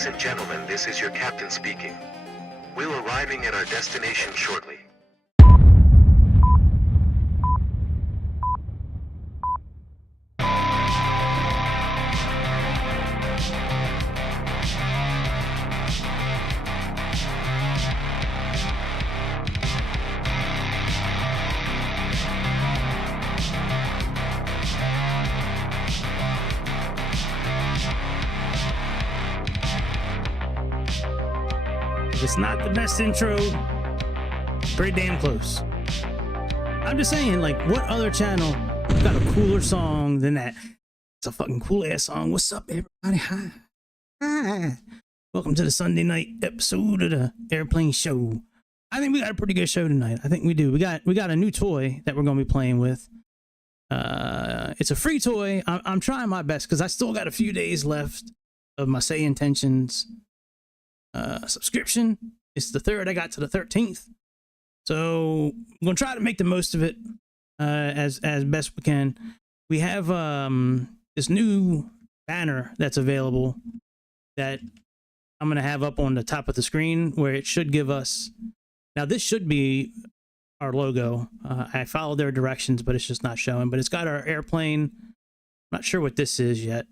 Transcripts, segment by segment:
Ladies and gentlemen, this is your captain speaking. We're arriving at our destination shortly. It's not the best intro, pretty damn close. I'm just saying, like, what other channel got a cooler song than that? It's a fucking cool ass song. What's up, everybody? Hi. Welcome to the Sunday night episode of the Airplane Show. I think we got a pretty good show tonight. I think we do. We got a new toy that we're gonna be playing with. It's a free toy. I'm trying my best because I still got a few days left of my Sayintentions subscription. It's the 3rd. I got to the 13th, so I'm gonna try to make the most of it as best we can. We have this new banner that's available that I'm gonna have up on the top of the screen, where it should give us, now this should be our logo. I followed their directions, but it's just not showing. But it's got our airplane. I'm not sure what this is yet.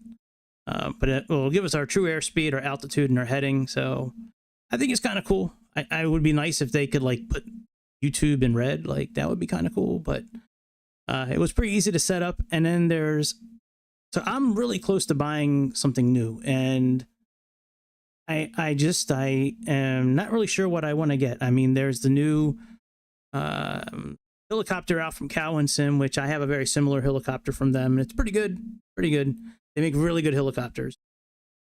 But it will give us our true airspeed, our altitude, and our heading. So I think it's kind of cool. I would be nice if they could like put YouTube in red, like that would be kind of cool. But it was pretty easy to set up. And then so I'm really close to buying something new, and I am not really sure what I want to get. I mean, there's the new helicopter out from Cow and Sim, which I have a very similar helicopter from them, and it's pretty good. They make really good helicopters.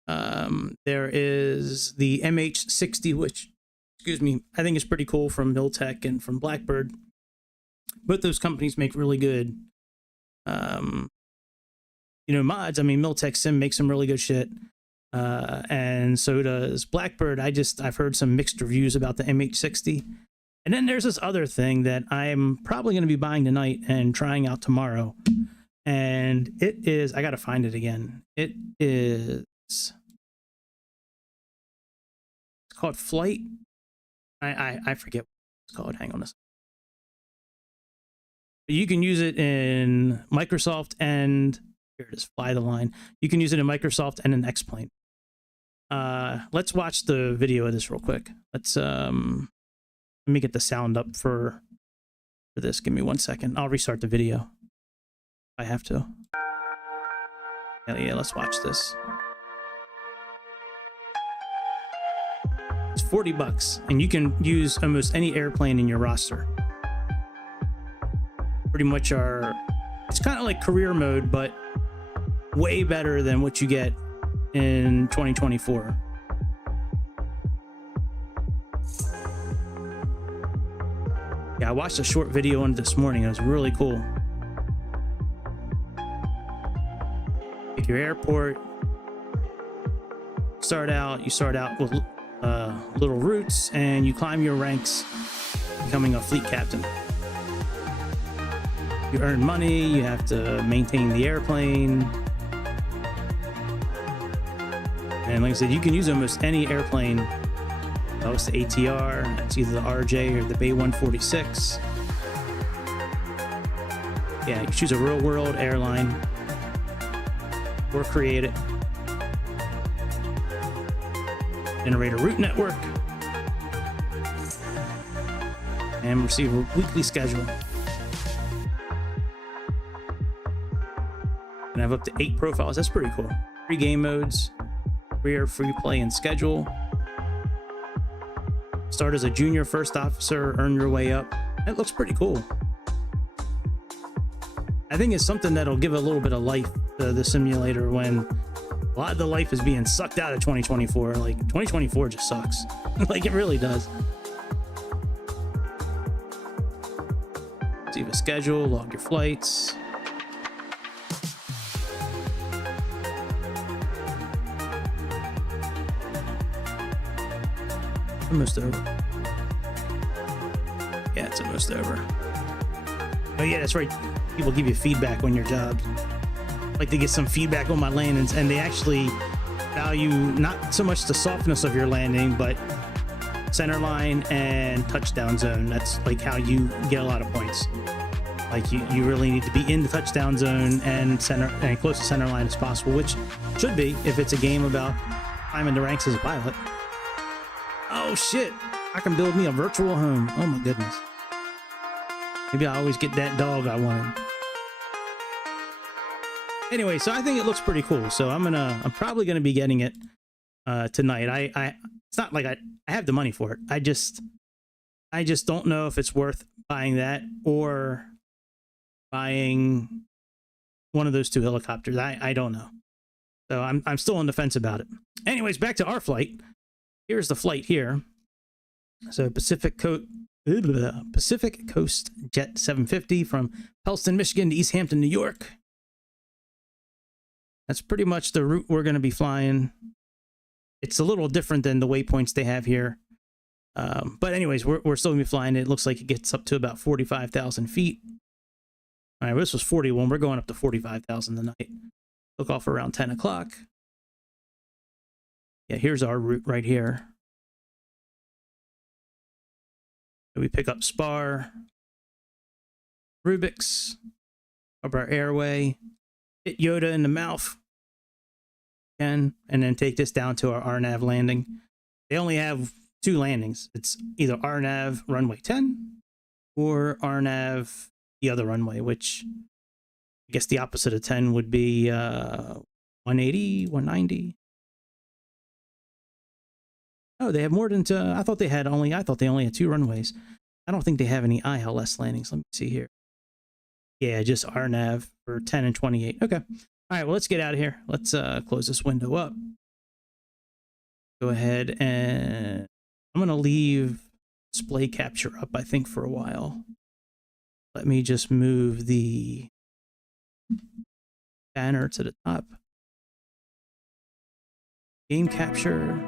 There is the MH60, which, excuse me, I think is pretty cool, from Miltech and from Blackbird. Both those companies make really good, mods. I mean, Miltech Sim makes some really good shit. And so does Blackbird. I've heard some mixed reviews about the MH60. And then there's this other thing that I'm probably going to be buying tonight and trying out tomorrow. And it is, I gotta find it again. It's called Flight. I forget what it's called. Hang on a second. You can use it in Microsoft, and here it is, Fly the Line. You can use it in Microsoft and in X-Plane. Let's watch the video of this real quick. Let me get the sound up for this. Give me 1 second. I'll restart the video. I have to. Yeah, let's watch this. It's $40, and you can use almost any airplane in your roster. Pretty much it's kind of like career mode, but way better than what you get in 2024. Yeah, I watched a short video on it this morning. It was really cool. Pick your airport. You start out with little routes, and you climb your ranks, becoming a fleet captain. You earn money. You have to maintain the airplane, and like I said, you can use almost any airplane. That was the ATR. That's either the RJ or the Bay 146. Yeah, you choose a real-world airline, or create it. Generate a route network, and receive a weekly schedule. And have up to 8 profiles. That's pretty cool. 3 game modes, free play and schedule. Start as a junior first officer, earn your way up. It looks pretty cool. I think it's something that'll give a little bit of life to the simulator when a lot of the life is being sucked out of 2024. Like, 2024 just sucks. Like, it really does. Receive a schedule, log your flights. Almost over. Yeah, it's almost over. Oh yeah, that's right. People give you feedback on your jobs. Like to get some feedback on my landings, and they actually value you not so much the softness of your landing, but center line and touchdown zone. That's like how you get a lot of points. Like you really need to be in the touchdown zone and center and close to center line as possible, which should be if it's a game about climbing the ranks as a pilot. Oh shit! I can build me a virtual home. Oh my goodness. Maybe I always get that dog I wanted. Anyway, so I think it looks pretty cool. So I'm probably gonna be getting it tonight. It's not like I have the money for it. I just don't know if it's worth buying that or buying one of those two helicopters. I don't know. So I'm still on the fence about it. Anyways, back to our flight. Here's the flight here. So Pacific Coast Jet 750 from Pellston, Michigan to East Hampton, New York. That's pretty much the route we're going to be flying. It's a little different than the waypoints they have here. But anyways, we're still going to be flying. It looks like it gets up to about 45,000 feet. All right, this was 41. We're going up to 45,000 tonight. Took off around 10 o'clock. Yeah, here's our route right here. So we pick up Spar, Rubik's, up our airway, hit Yoda in the mouth again, and then take this down to our RNAV landing. They only have 2 landings. It's either RNAV runway 10 or RNAV the other runway, which I guess the opposite of 10 would be 180, 190. Oh, they have more than two. I thought they only had 2 runways. I don't think they have any ILS landings. Let me see here. Yeah, just RNAV for 10 and 28. Okay. All right, well, let's get out of here. Let's close this window up. Go ahead and I'm going to leave display capture up, I think, for a while. Let me just move the banner to the top. Game capture.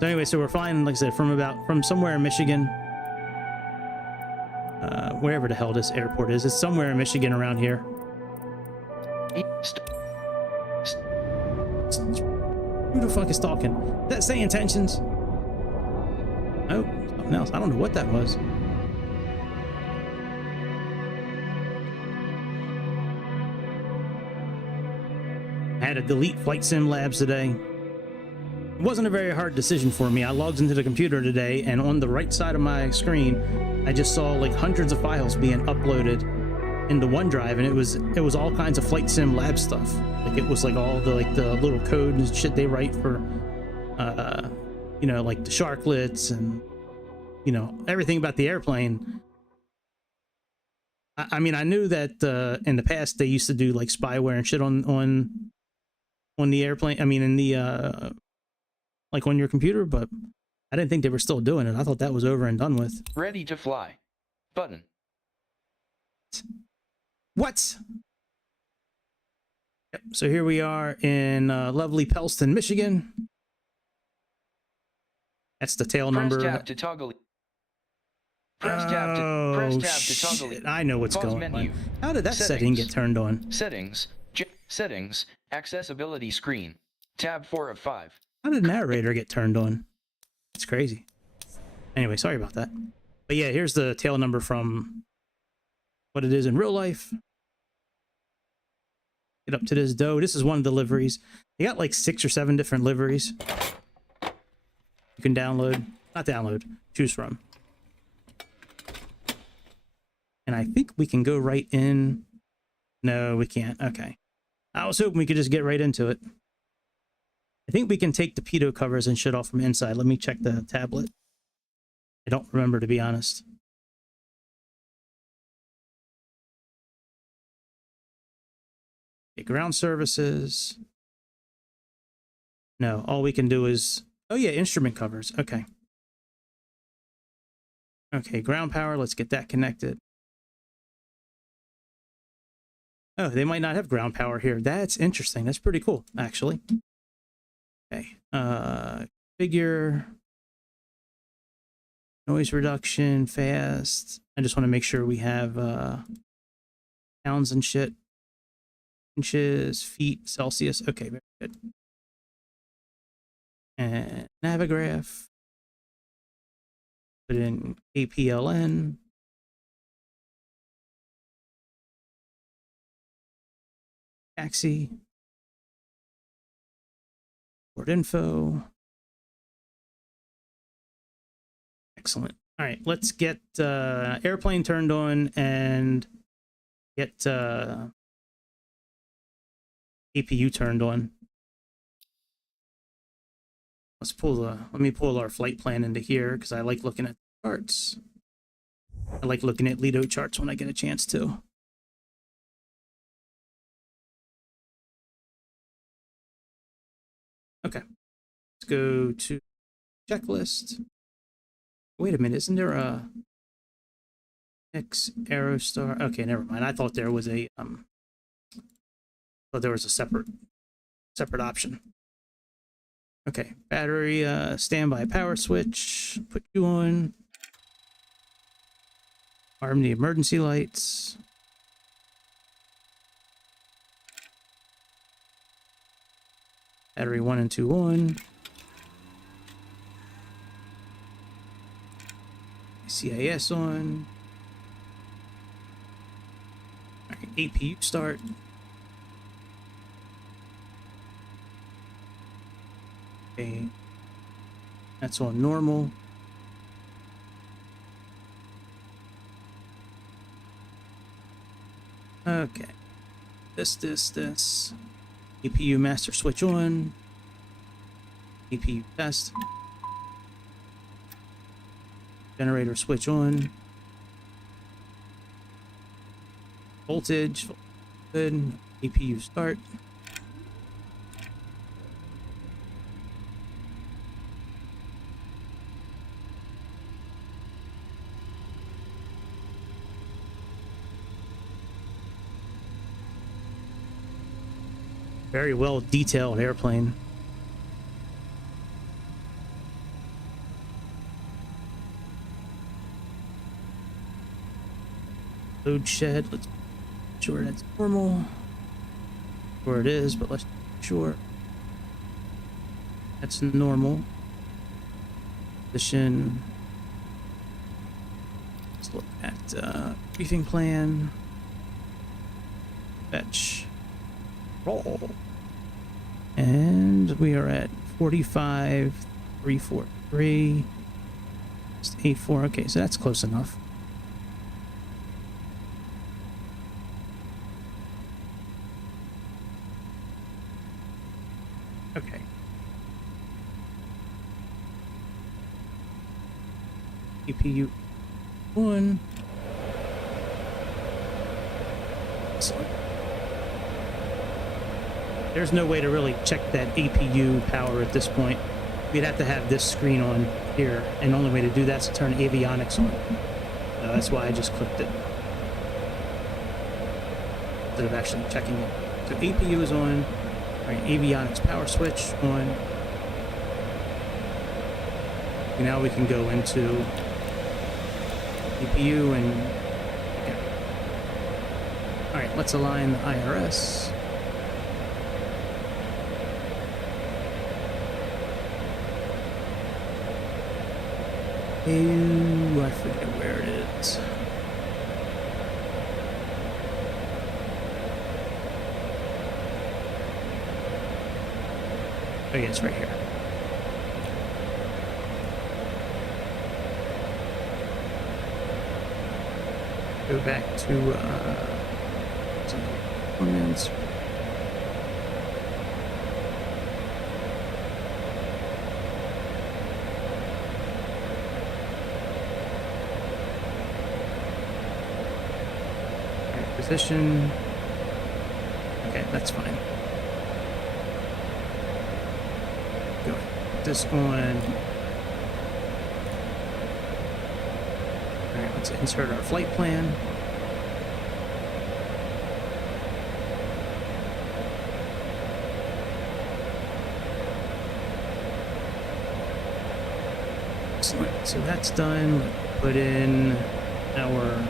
So anyway, so we're flying, like I said, from somewhere in Michigan. Wherever the hell this airport is. It's somewhere in Michigan around here. Who the fuck is talking? That Sayintentions? Oh, something else. I don't know what that was. I had to delete Flight Sim Labs today. It wasn't a very hard decision for me. I logged into the computer today, and on the right side of my screen, I just saw like hundreds of files being uploaded into OneDrive, and it was all kinds of Flight Sim Lab stuff. Like it was like all the little code and shit they write for, you know, like the sharklets and, you know, everything about the airplane. I mean, I knew that in the past they used to do like spyware and shit on the airplane. I mean, in the like on your computer, but I didn't think they were still doing it. I thought that was over and done with. Ready to fly. Button. What? Yep. So here we are in lovely Pellston, Michigan. That's the tail number. Press tab to toggle. Press tab to toggle. I know what's going on. How did that setting get turned on? Settings. Settings. Accessibility screen. Tab 4 of 5. How did narrator get turned on? It's crazy. Anyway, sorry about that. But yeah, here's the tail number from what it is in real life. Get up to this dough. This is one of the liveries. They got like 6 or 7 different liveries. You can download. Not download. Choose from. And I think we can go right in. No, we can't. Okay. I was hoping we could just get right into it. I think we can take the pitot covers and shit off from inside. Let me check the tablet. I don't remember, to be honest. Okay, ground services. No, all we can do is... Oh yeah, instrument covers. Okay. Okay, ground power. Let's get that connected. Oh, they might not have ground power here. That's interesting. That's pretty cool, actually. Okay. Figure. Noise reduction, fast. I just want to make sure we have pounds and shit. Inches, feet, Celsius. Okay, very good. And Navigraph. Put in KPLN. Taxi. Port info. Excellent. All right, let's get airplane turned on and get APU turned on. Let me pull our flight plan into here because I like looking at charts. I like looking at Lido charts when I get a chance to. Okay, let's go to checklist. Wait a minute, isn't there a X Aerostar? Okay, never mind. I thought there was a separate option. Okay, battery standby power switch. Put you on. Arm the emergency lights. Battery 1 and 2 on. CIS on. All right, APU start. Okay, that's on normal. Okay, this. APU master switch on. APU test. Generator switch on. Voltage good. APU start. Very well detailed airplane. Load shed. Let's make sure that's normal. Where it is, but let's make sure that's normal. Position. Let's look at briefing plan. Fetch. Roll. And we are at 45,343. Just 84. Okay, so that's close enough. Okay. APU 1. Excellent. There's no way to really check that APU power at this point. We'd have to have this screen on here, and the only way to do that is to turn avionics on. So that's why I just clicked it instead of actually checking it. So APU is on. All right, avionics power switch on. And now we can go into APU and okay. All right, let's align the IRS. Ooh, I forget where it is. Oh yeah, it's right here. Go back to performance. Position. Okay, that's fine. Go put this on. Alright, let's insert our flight plan. Excellent. So that's done. Let's put in our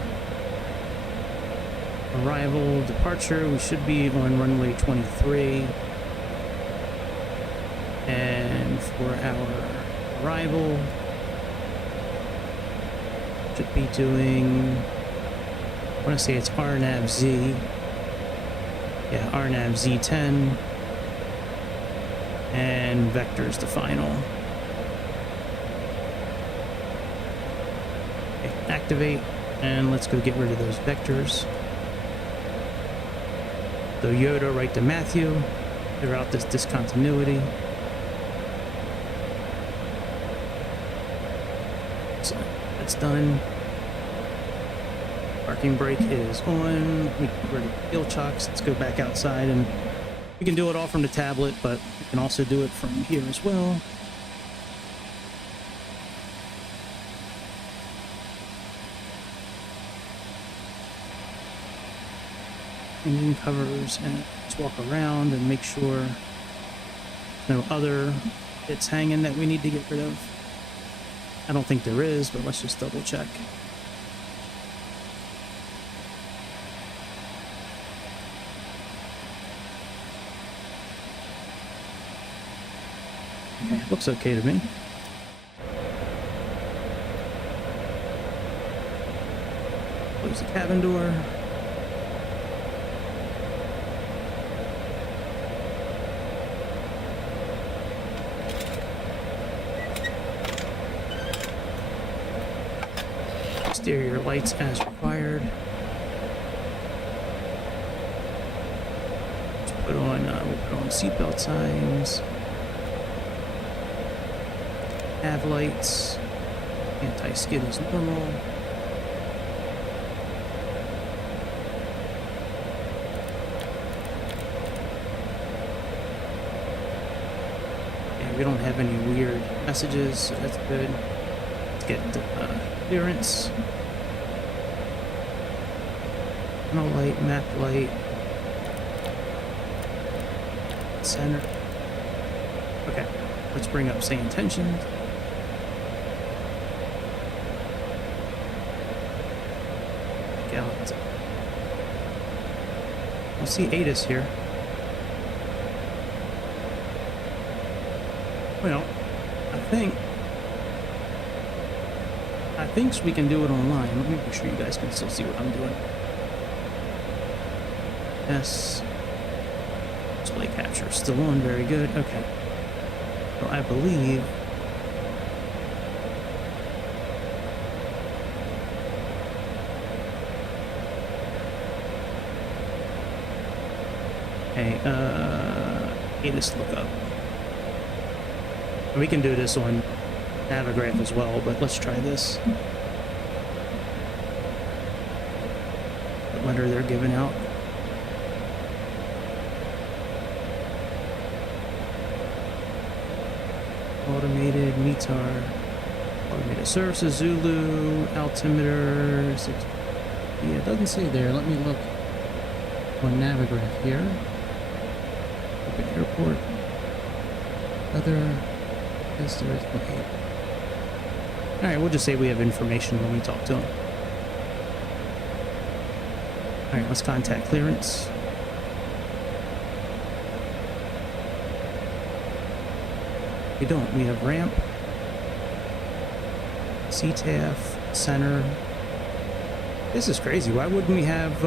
arrival, departure. We should be on runway 23. And for our arrival. Should be doing, I want to say it's RNAV-Z. Yeah, RNAV-Z10. And vectors the final. Okay, activate, and let's go get rid of those vectors. So Yoda, write to Matthew, clear out this discontinuity. So that's done. Parking brake is on. We get rid of fuel chocks. Let's go back outside, and we can do it all from the tablet, but we can also do it from here as well. Engine covers, and let's walk around and make sure no other bits hanging that we need to get rid of. I don't think there is, but let's just double check. Okay, looks okay to me. Close the cabin door. Exterior lights as required. Let's put on, we'll put on seatbelt signs. Nav lights. Anti-skid is normal. Yeah, we don't have any weird messages, so that's good. Let's get clearance. No light, map light. Center. Okay, let's bring up Sayintentions. I'll see ATIS here. Well, I think we can do it online. Let me make sure you guys can still see what I'm doing. Yes. Display capture still on. Very good. Okay. So I believe ATIS lookup. We can do this on Navigraph as well, but let's try this. The letter they're giving out. Automated METAR. Automated services, Zulu, altimeter. Yeah, it doesn't say there. Let me look on Navigraph here. Open airport. Other. Yes, there is. Okay. Alright, we'll just say we have information when we talk to him. Alright, let's contact clearance. We don't. We have ramp. CTAF. Center. This is crazy. Why wouldn't we have,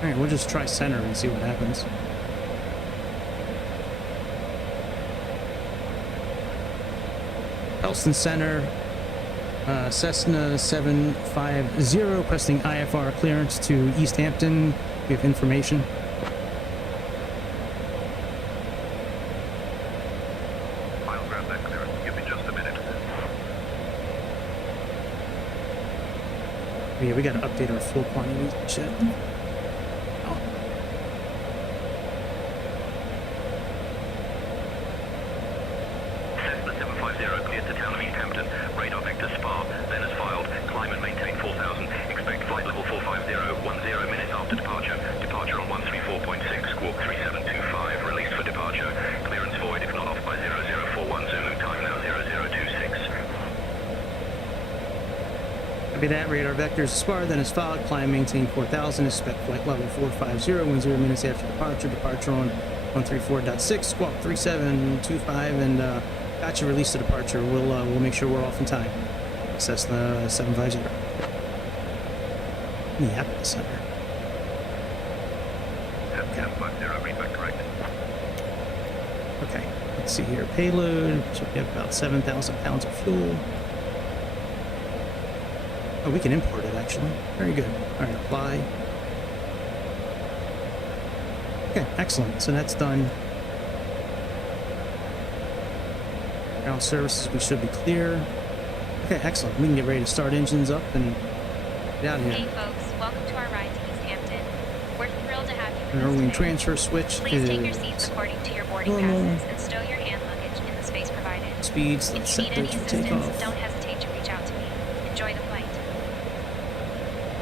Alright, we'll just try center and see what happens. Elston Center, Cessna 750, requesting IFR clearance to East Hampton. We have information. I'll grab that clearance. Give me just a minute. Oh, yeah, we gotta update our fuel quantities and shit. Oh. Cessna 750 cleared to town of East Hampton. Radar vector SPA. Then as filed. Climb and maintain 4,000. Expect flight level 450. 10 minutes after departure. Departure on 134.6. Squawk 3725. Released for departure. Clearance void if not off by 0041 Zulu. Time now 0026. Copy that. Radar vectors is spar, then is fog. Climb maintain 4000 is spec flight level 450. 10 minutes after departure. Departure on 134.6. Squawk 3725 and gotcha. Release to departure. We'll make sure we're off in time. Cessna 750. Minneapolis Center. Read back correct. Okay. Let's see here. Payload. So we have about 7,000 pounds of fuel. Oh, we can import it, actually. Very good. All right, apply. Okay, excellent. So that's done. Ground services, we should be clear. Okay, excellent. We can get ready to start engines up and get out of Hey here. folks, welcome to our ride to East Hampton. We're thrilled to have you An with us Irwin today. transfer switch Please take your is seats according to your boarding normal. passes and stow your hand luggage in the space provided. Speeds. Let's If you set need any those for assistance, takeoff. don't hesitate to reach out to me. Enjoy the flight.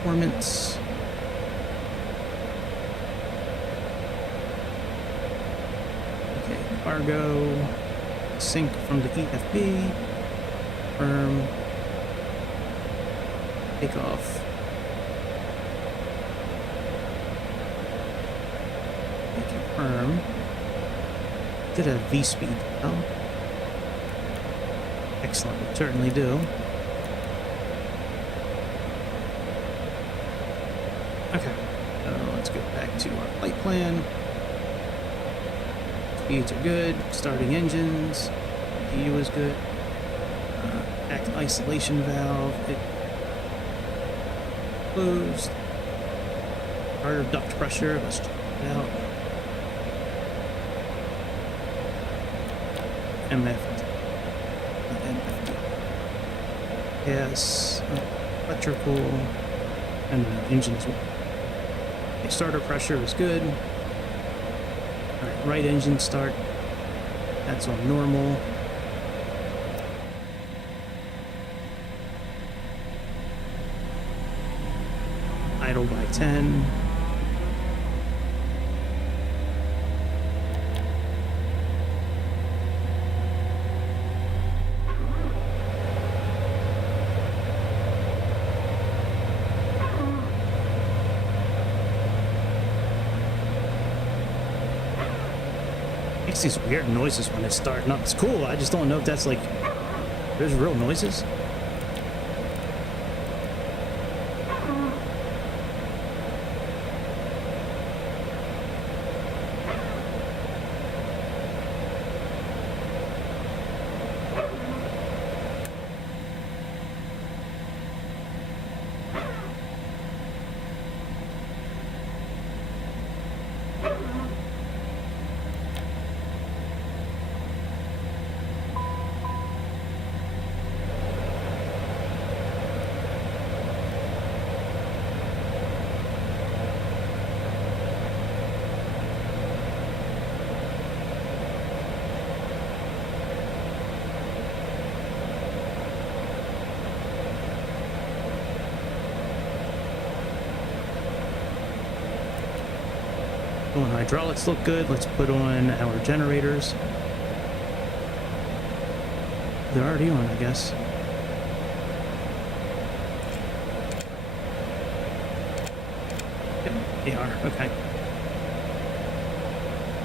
Performance. Okay, cargo. Sync from the EFB. Firm. Takeoff. Confirm. Did have V speed. Oh. Excellent. We certainly do. Okay, let's go back to our flight plan. Speeds are good. Starting engines. PU is good. Act isolation valve. It closed. Starter duct pressure. Let's check it out. MFD. Yes. Electrical. And engine as well. Okay, starter pressure is good. Alright, right engine start. That's on normal. Idle by 10. Makes these weird noises when it's starting up. It's cool. I just don't know if that's like there's real noises. Well, hydraulics look good. Let's put on our generators. They're already on, I guess. Yep, they are. Okay.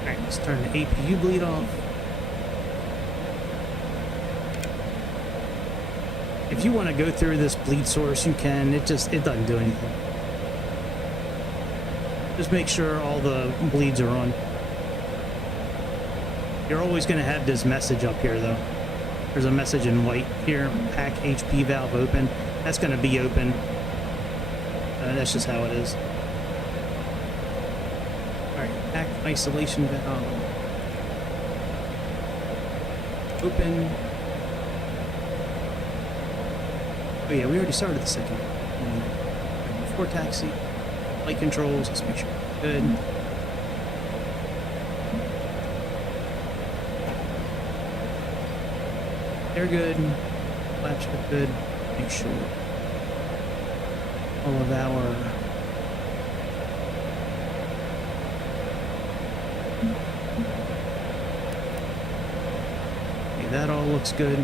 Alright, let's turn the APU bleed off. If you want to go through this bleed source, you can. It doesn't do anything. Just make sure all the bleeds are on. You're always going to have this message up here, though. There's a message in white here. Pack HP valve open. That's going to be open. That's just how it is. Alright, pack isolation valve. Open. Oh yeah, we already started the second one. Before taxi. Flight controls, let's make sure we're good. They're good. Flaps are good. Make sure all of our okay, that all looks good.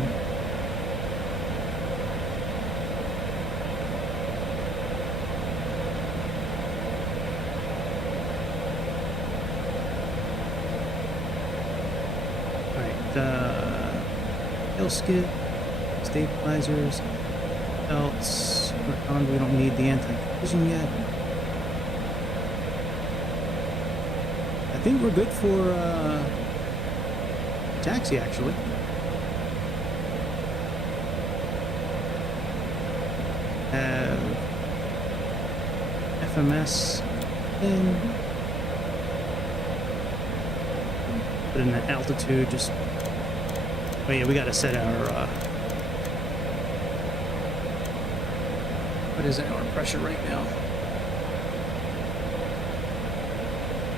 tail skid, stabilizers, belts. We don't need the anti-collision yet. I think we're good for taxi, actually. Have FMS in. Put in that altitude, just... Oh yeah, we gotta set our, what is our pressure right now?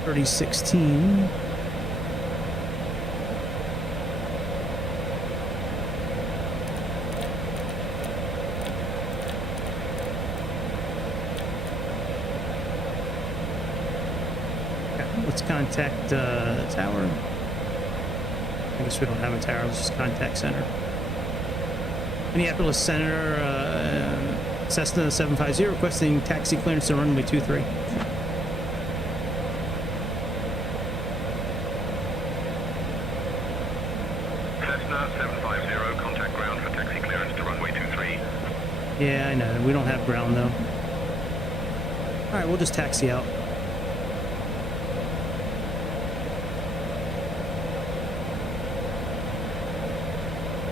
3016. Okay, let's contact the tower. I guess we don't have a tower, let's just contact center. Minneapolis Center, Cessna 750 requesting taxi clearance to runway 23. Cessna 750, contact ground for taxi clearance to runway 23. Yeah, I know. We don't have ground though. Alright, we'll just taxi out.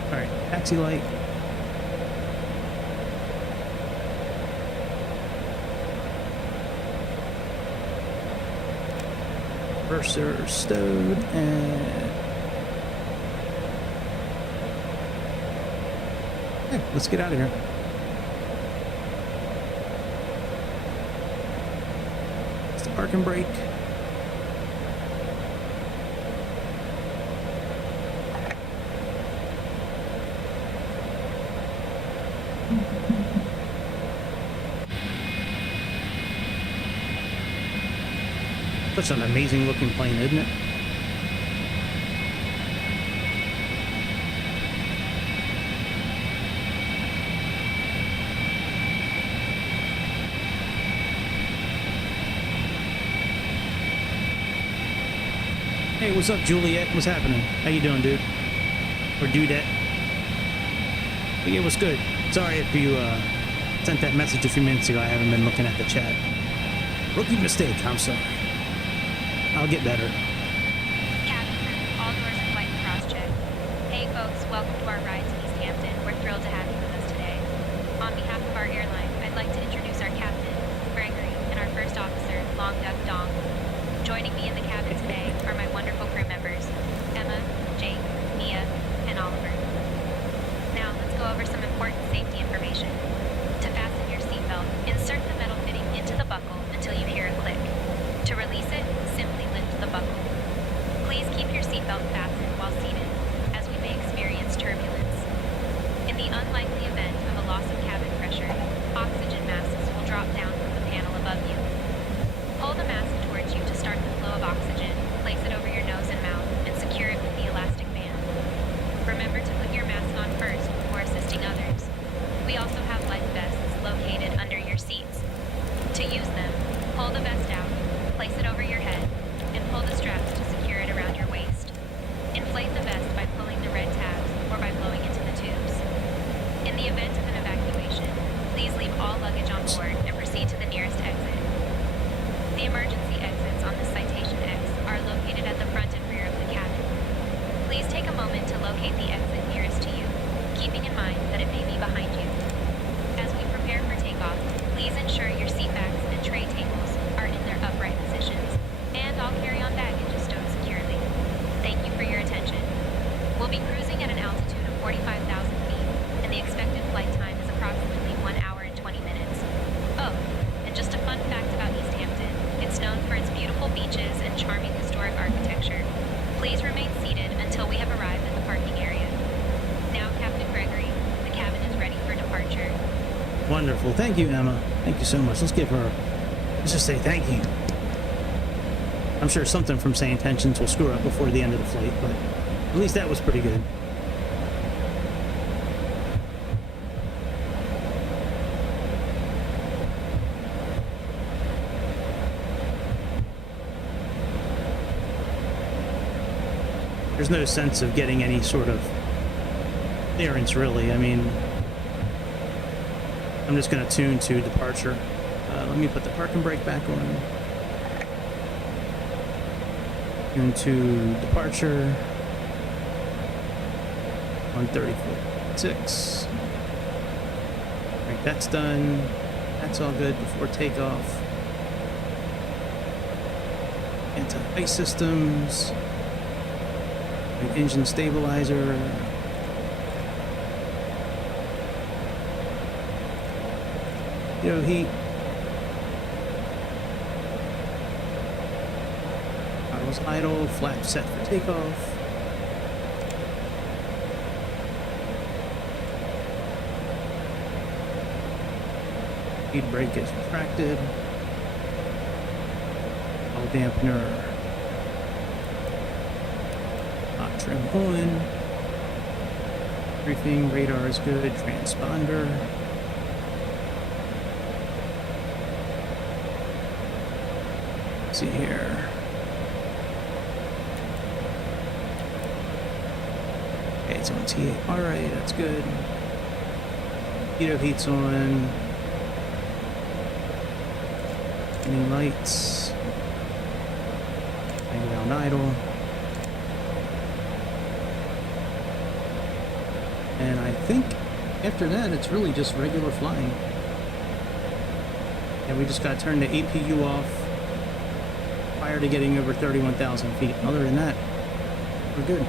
Alright, taxi light. Reverser stowed and... Okay, let's get out of here. It's the park and brake. Such an amazing looking plane, isn't it? Hey, what's up, Juliet? What's happening? How you doing, dude? Or dudette? But yeah, what's good? Sorry if you sent that message a few minutes ago. I haven't been looking at the chat. Rookie mistake, I'm sorry. I'll get better. Cabin crew, all doors and flight cross-check. Hey folks, welcome to our ride to East Hampton. We're thrilled to have you with us today. On behalf of our airline, I'd like to introduce our captain, Gregory, and our first officer, Long Duck Dong. Joining me in the cabin today are my wonderful crew members, Emma, Jake, Mia, and Oliver. Now, let's go over some important safety information. To fasten your seatbelt, insert the metal fitting into the buckle until you hear a click. To release it, simply lift the buckle. Please keep your seatbelt fastened while seated, as we may experience turbulence. In the unlikely event of a loss of cabin pressure, oxygen masks will drop down from the panel above you. Pull the mask towards you to start the flow of oxygen, place it over your nose and mouth, and secure it with the elastic band. Remember to put your mask on first before assisting others. We also have life vests located under your seats. To use them, pull the vest out, place it over your head, and pull the straps to secure it around your waist. Inflate the vest by pulling the red tabs or by blowing into the tubes. In the event of an evacuation, please leave all luggage on board and proceed to the nearest exit. The emergency exits on the Citation X are located at the front and rear of the cabin. Please take a moment to locate the exit nearest to you, keeping in mind that it may be behind you. As we prepare for takeoff, please ensure your seat backs and tray tables are in their upright positions, and all carry-on baggage is stowed securely. Thank you for your attention. We'll be cruising at an altitude of 45,000 feet, and the expected flight time is approximately 1 hour and 20 minutes. Oh, and just a fun fact about East Hampton, it's known for its beautiful beaches and charming historic architecture. Please remain seated until we have arrived at the parking area. Now, Captain Gregory, the cabin is ready for departure. Wonderful. Thank you, Emma. Thank you so much. Let's give her... Let's just say thank you. I'm sure something from Sayintentions will screw up before the end of the flight, but at least that was pretty good. There's no sense of getting any sort of clearance, really. I mean, I'm just going to tune to departure. Let me put the parking brake back on. Tune to departure. 134.6. Alright, that's done. That's all good before takeoff. Anti-ice systems. Engine stabilizer. Heat. Throttles idle. Flap set for takeoff. Speed brake is retracted. All dampener. Hot trim on. Briefing radar is good. Transponder. Let's see here. Okay, it's on T8. Alright, that's good. Heat's on. Any lights? Hang around idle. And I think after that it's really just regular flying. And we just got to turn the APU off prior to getting over 31,000 feet. Other than that, we're good.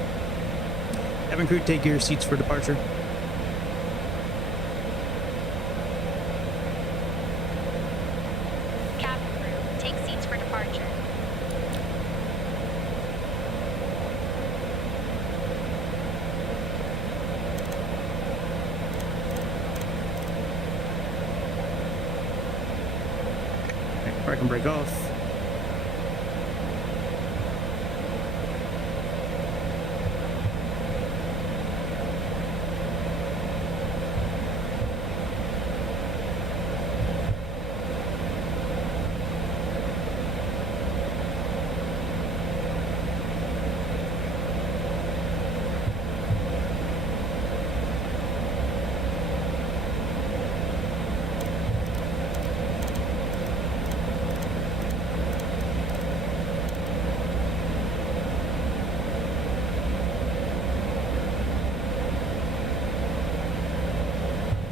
Cabin crew, take your seats for departure. Park and brake off.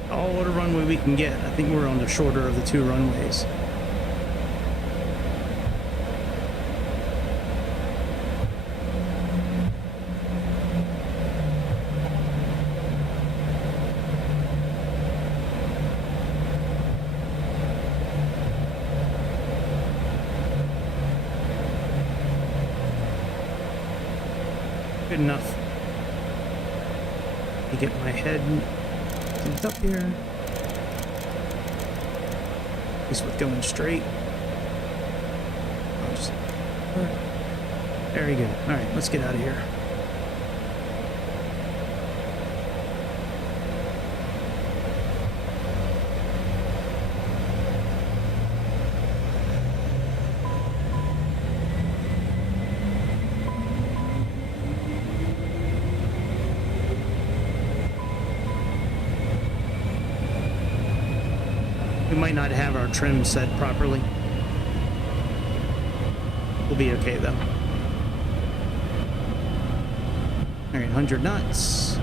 All the runway we can get. I think we're on the shorter of the two runways. Good enough to get my head up here. At least with going straight. Very good. Alright, let's get out of here. We might not have our trim set properly. We'll be okay though. Alright, 100 knots.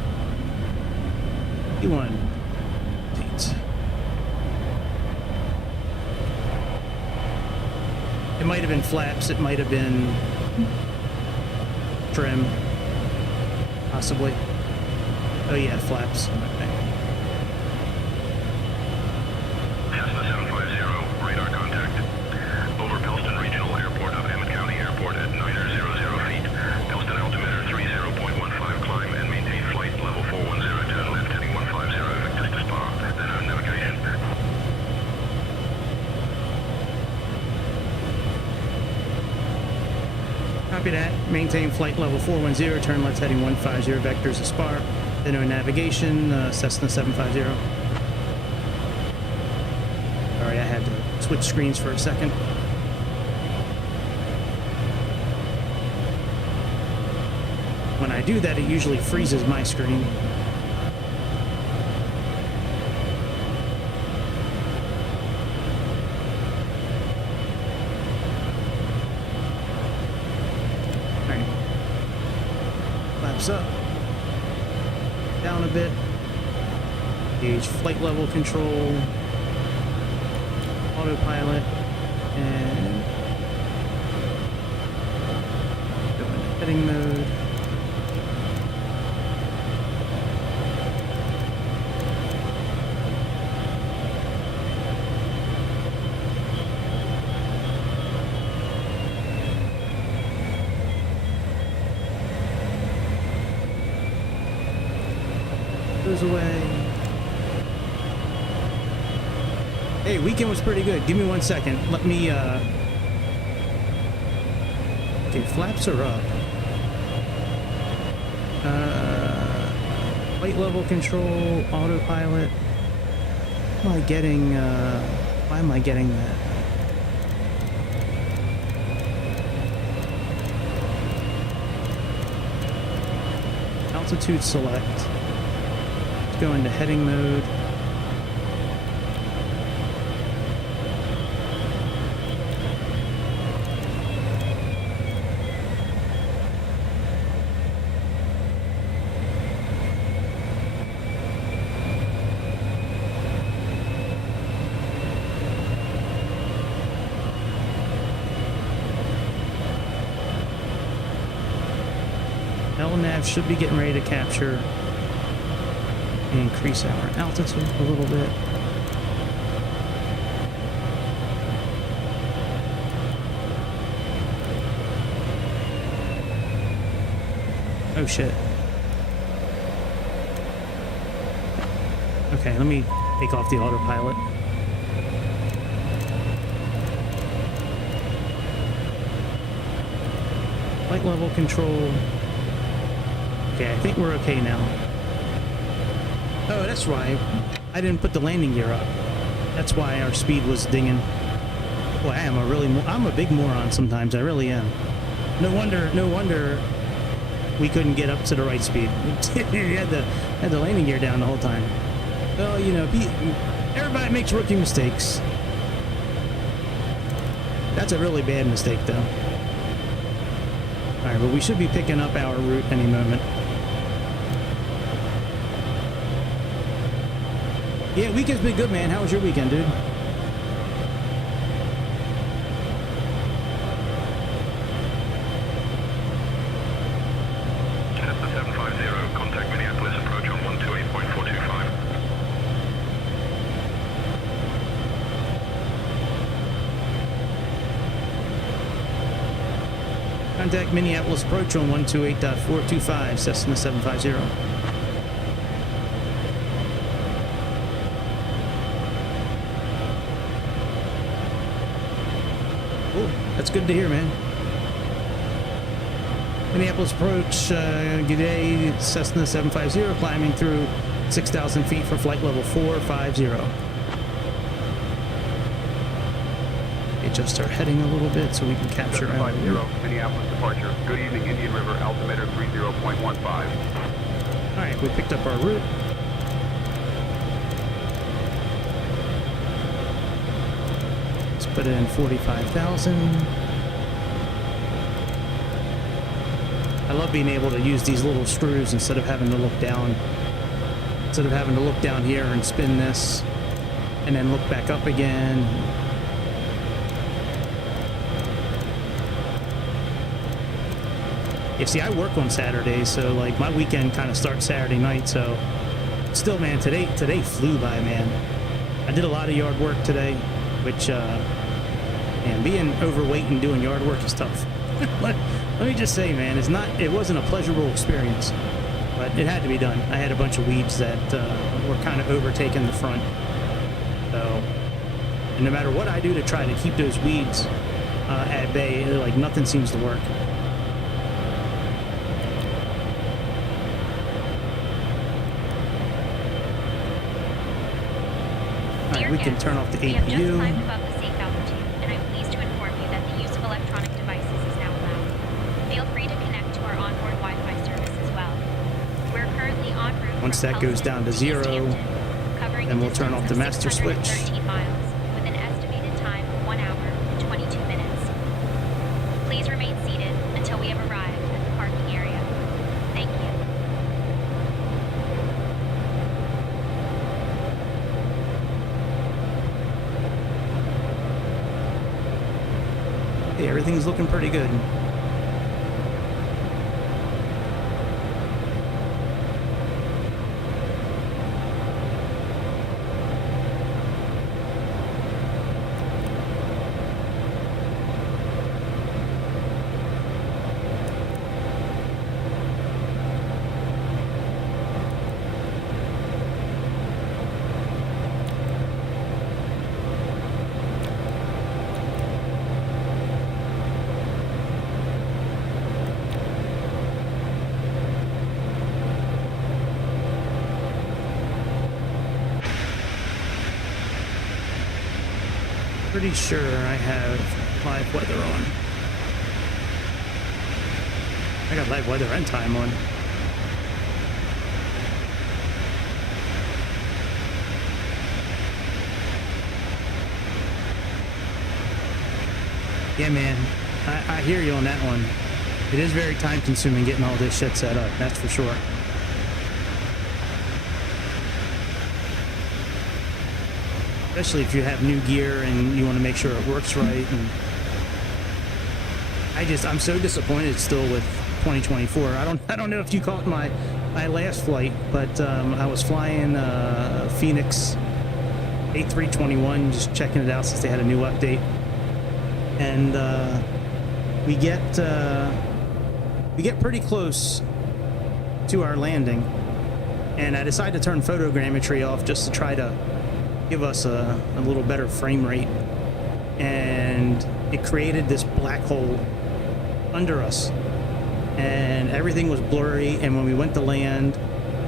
E1. It might have been flaps, it might have been trim. Possibly. Oh yeah, flaps. Okay. Copy that. Maintain flight level 410, turn left heading 150, vectors to SPAR. Then no navigation, Cessna 750. Sorry, I had to switch screens for a second. When I do that, it usually freezes my screen. flaps up, down a bit. Gauge flight level control, autopilot, and go into heading mode. Goes away. Hey, weekend was pretty good. Give me 1 second. Let me, okay, flaps are up. Flight level control, autopilot. Why am I getting, why am I getting that? Altitude select. Let's go into heading mode. LNAV should be getting ready to capture and increase our altitude a little bit. Oh shit. Okay, let me take off the autopilot. Flight level control. Okay, I think we're okay now. Oh, that's right. I didn't put the landing gear up. That's why our speed was dinging. Boy, I'm a big moron sometimes. I really am. No wonder we couldn't get up to the right speed. We had the landing gear down the whole time. Well, you know, everybody makes rookie mistakes. That's a really bad mistake, though. All right, but we should be picking up our route any moment. Yeah, weekend's been good, man. How was your weekend, dude? Cessna 750, contact Minneapolis, approach on 128.425. Contact Minneapolis approach on 128.425, Cessna 750. That's good to hear, man. Minneapolis approach, good day, Cessna 750, climbing through 6,000 feet for flight level 450. Adjust our heading a little bit so we can capture our 50, Minneapolis departure. Good evening, Indian River, altimeter 30.15. All right, we picked up our route. Put in 45,000. I love being able to use these little screws instead of having to look down. Instead of having to look down here and spin this and then look back up again. You see, I work on Saturdays, so like my weekend kind of starts Saturday night. So still, man, today flew by, man. I did a lot of yard work today, which and being overweight and doing yard work is tough. Let me just say, man, it wasn't a pleasurable experience, but it had to be done. I had a bunch of weeds that were kind of overtaking the front. So, and no matter what I do to try to keep those weeds at bay, like nothing seems to work. All right, we can turn off the We have just APU. climbed above the safe altitude, and I'm pleased to inform you that the use of electronic devices is now allowed. Feel free to connect to our onboard Wi-Fi service as well. We're currently en route. Once from that goes Pelham down to East zero, Hampton, covering then a we'll turn distance off the of master switch. 613 miles with an estimated time of 1 hour and 22 minutes. Please remain seated until we have arrived at the parking area. Thank you. yeah, everything's looking pretty good. Pretty sure I have live weather on. I got live weather and time on. Yeah, man, I hear you on that one. It is very time consuming getting all this shit set up, that's for sure. Especially if you have new gear and you want to make sure it works right. And I'm so disappointed still with 2024. I don't know if you caught my last flight, but I was flying Phoenix A321, just checking it out since they had a new update. And we get pretty close to our landing, and I decided to turn photogrammetry off just to try to give us a little better frame rate, and it created this black hole under us, and everything was blurry. And when we went to land,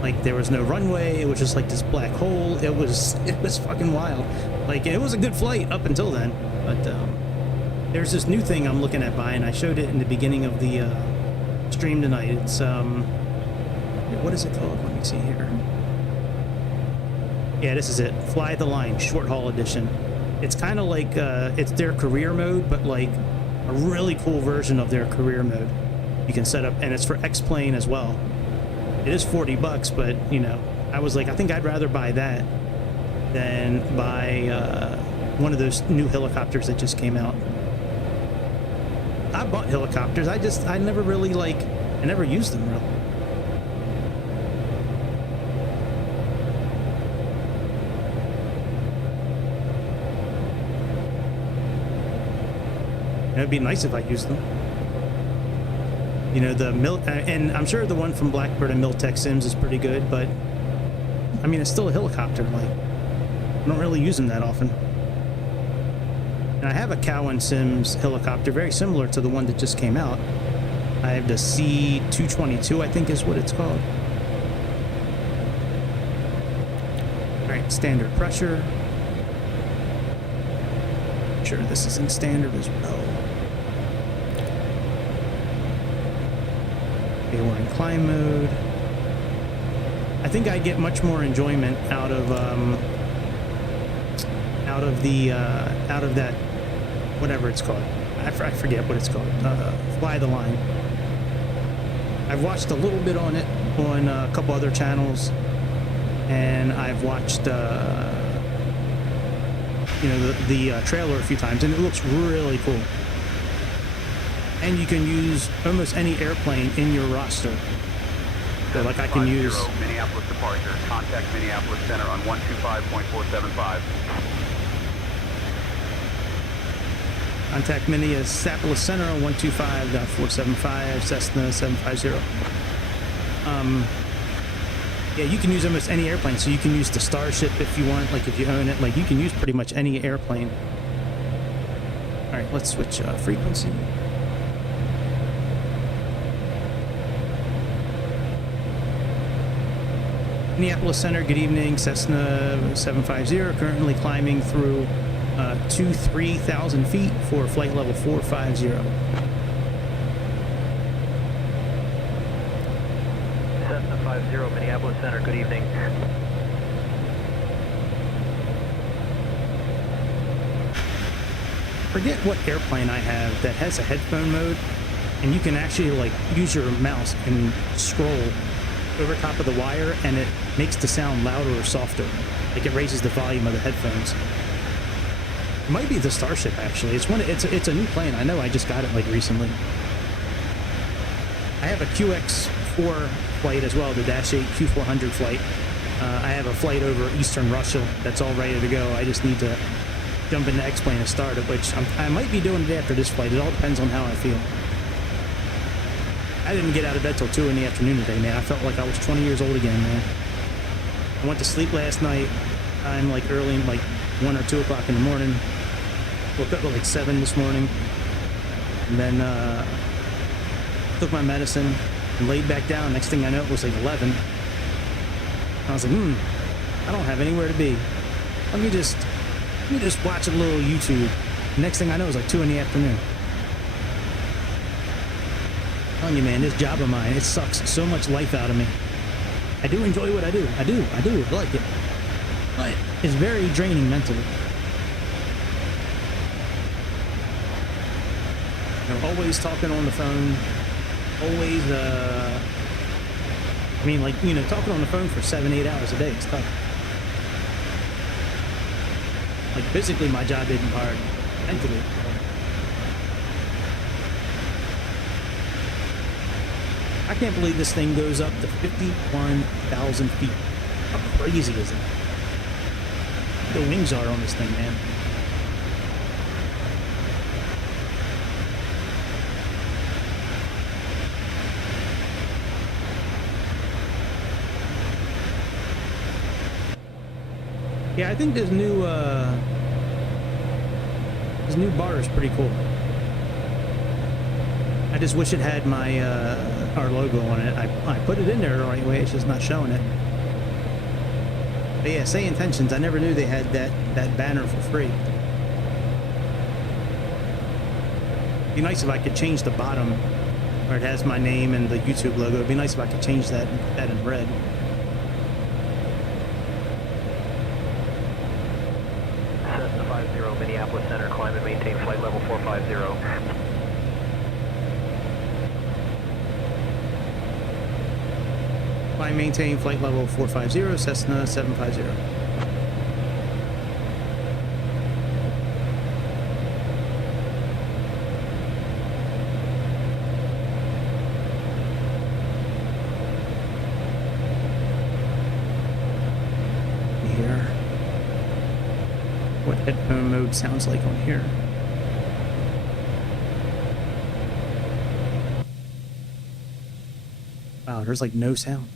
like, there was no runway, it was just like this black hole. It was fucking wild. Like, it was a good flight up until then, but there's this new thing I'm looking at buying. I showed it in the beginning of the stream tonight. It's what is it called? Let me see here. Yeah, this is it. Fly the Line Short Haul Edition. It's kind of like it's their career mode, but like a really cool version of their career mode. You can set up, and it's for X-Plane as well. It is $40, but you know, I was like, I think I'd rather buy that than buy one of those new helicopters that just came out. I bought helicopters. I never really I never used them really. It'd be nice if I used them. You know, the and I'm sure the one from Blackbird and Miltech Sims is pretty good, but I mean, it's still a helicopter. Like, I don't really use them that often. And I have a Cowan Sims helicopter, very similar to the one that just came out. I have the C222, I think is what it's called. All right, standard pressure. Sure, this is in standard as well. Okay, we're in climb mode. I think I get much more enjoyment out of that, whatever it's called. I forget what it's called. Fly the Line. I've watched a little bit on it on a couple other channels, and I've watched you know, the trailer a few times, and it looks really cool. And you can use almost any airplane in your roster. So like I can use Minneapolis departure. Contact Minneapolis Center on 125.475. Contact Minneapolis Center on 125.475, Cessna 750. Yeah, you can use almost any airplane. So you can use the Starship if you want, like if you own it. Like, you can use pretty much any airplane. All right, let's switch frequency. Minneapolis Center, good evening. Cessna 750, currently climbing through 3,000 feet for flight level 450. Cessna 50, Minneapolis Center, good evening. Forget what airplane I have that has a headphone mode, and you can actually like use your mouse and scroll over top of the wire, and it makes the sound louder or softer. Like, it raises the volume of the headphones. It might be the Starship, actually. It's a new plane. I know, I just got it like recently. I have a QX4 flight as well, the Dash 8 Q400 flight. I have a flight over Eastern Russia that's all ready to go. I just need to jump into X-Plane and start it, which I might be doing it after this flight. It all depends on how I feel. I didn't get out of bed till 2 in the afternoon today, man. I felt like I was 20 years old again, man. I went to sleep last night. I'm like early, like 1 or 2 o'clock in the morning. Woke up at like 7 this morning. And then took my medicine and laid back down. Next thing I know, it was like 11. I was like, I don't have anywhere to be. Let me just watch a little YouTube. Next thing I know, it was like 2 in the afternoon. I'm telling you, man, this job of mine, it sucks so much life out of me. I do enjoy what I do. I like it. But it's very draining mentally. You know, always talking on the phone. Always, I mean, like, you know, talking on the phone for 7-8 hours a day is tough. Like, physically, my job isn't hard. Mentally. I can't believe this thing goes up to 51,000 feet. How crazy is it? The wings are on this thing, man. Yeah, I think this new bar is pretty cool. I just wish it had my our logo on it. I put it in there the right way. It's just not showing it. But yeah, Sayintentions. I never knew they had that banner for free. It'd be nice if I could change the bottom where it has my name and the YouTube logo. It'd be nice if I could change that in red. Cessna 50, Minneapolis Center, climb and maintain flight level 450. I maintain flight level 450, Cessna 750. Here. What headphone mode sounds like on here. Wow, there's like no sound.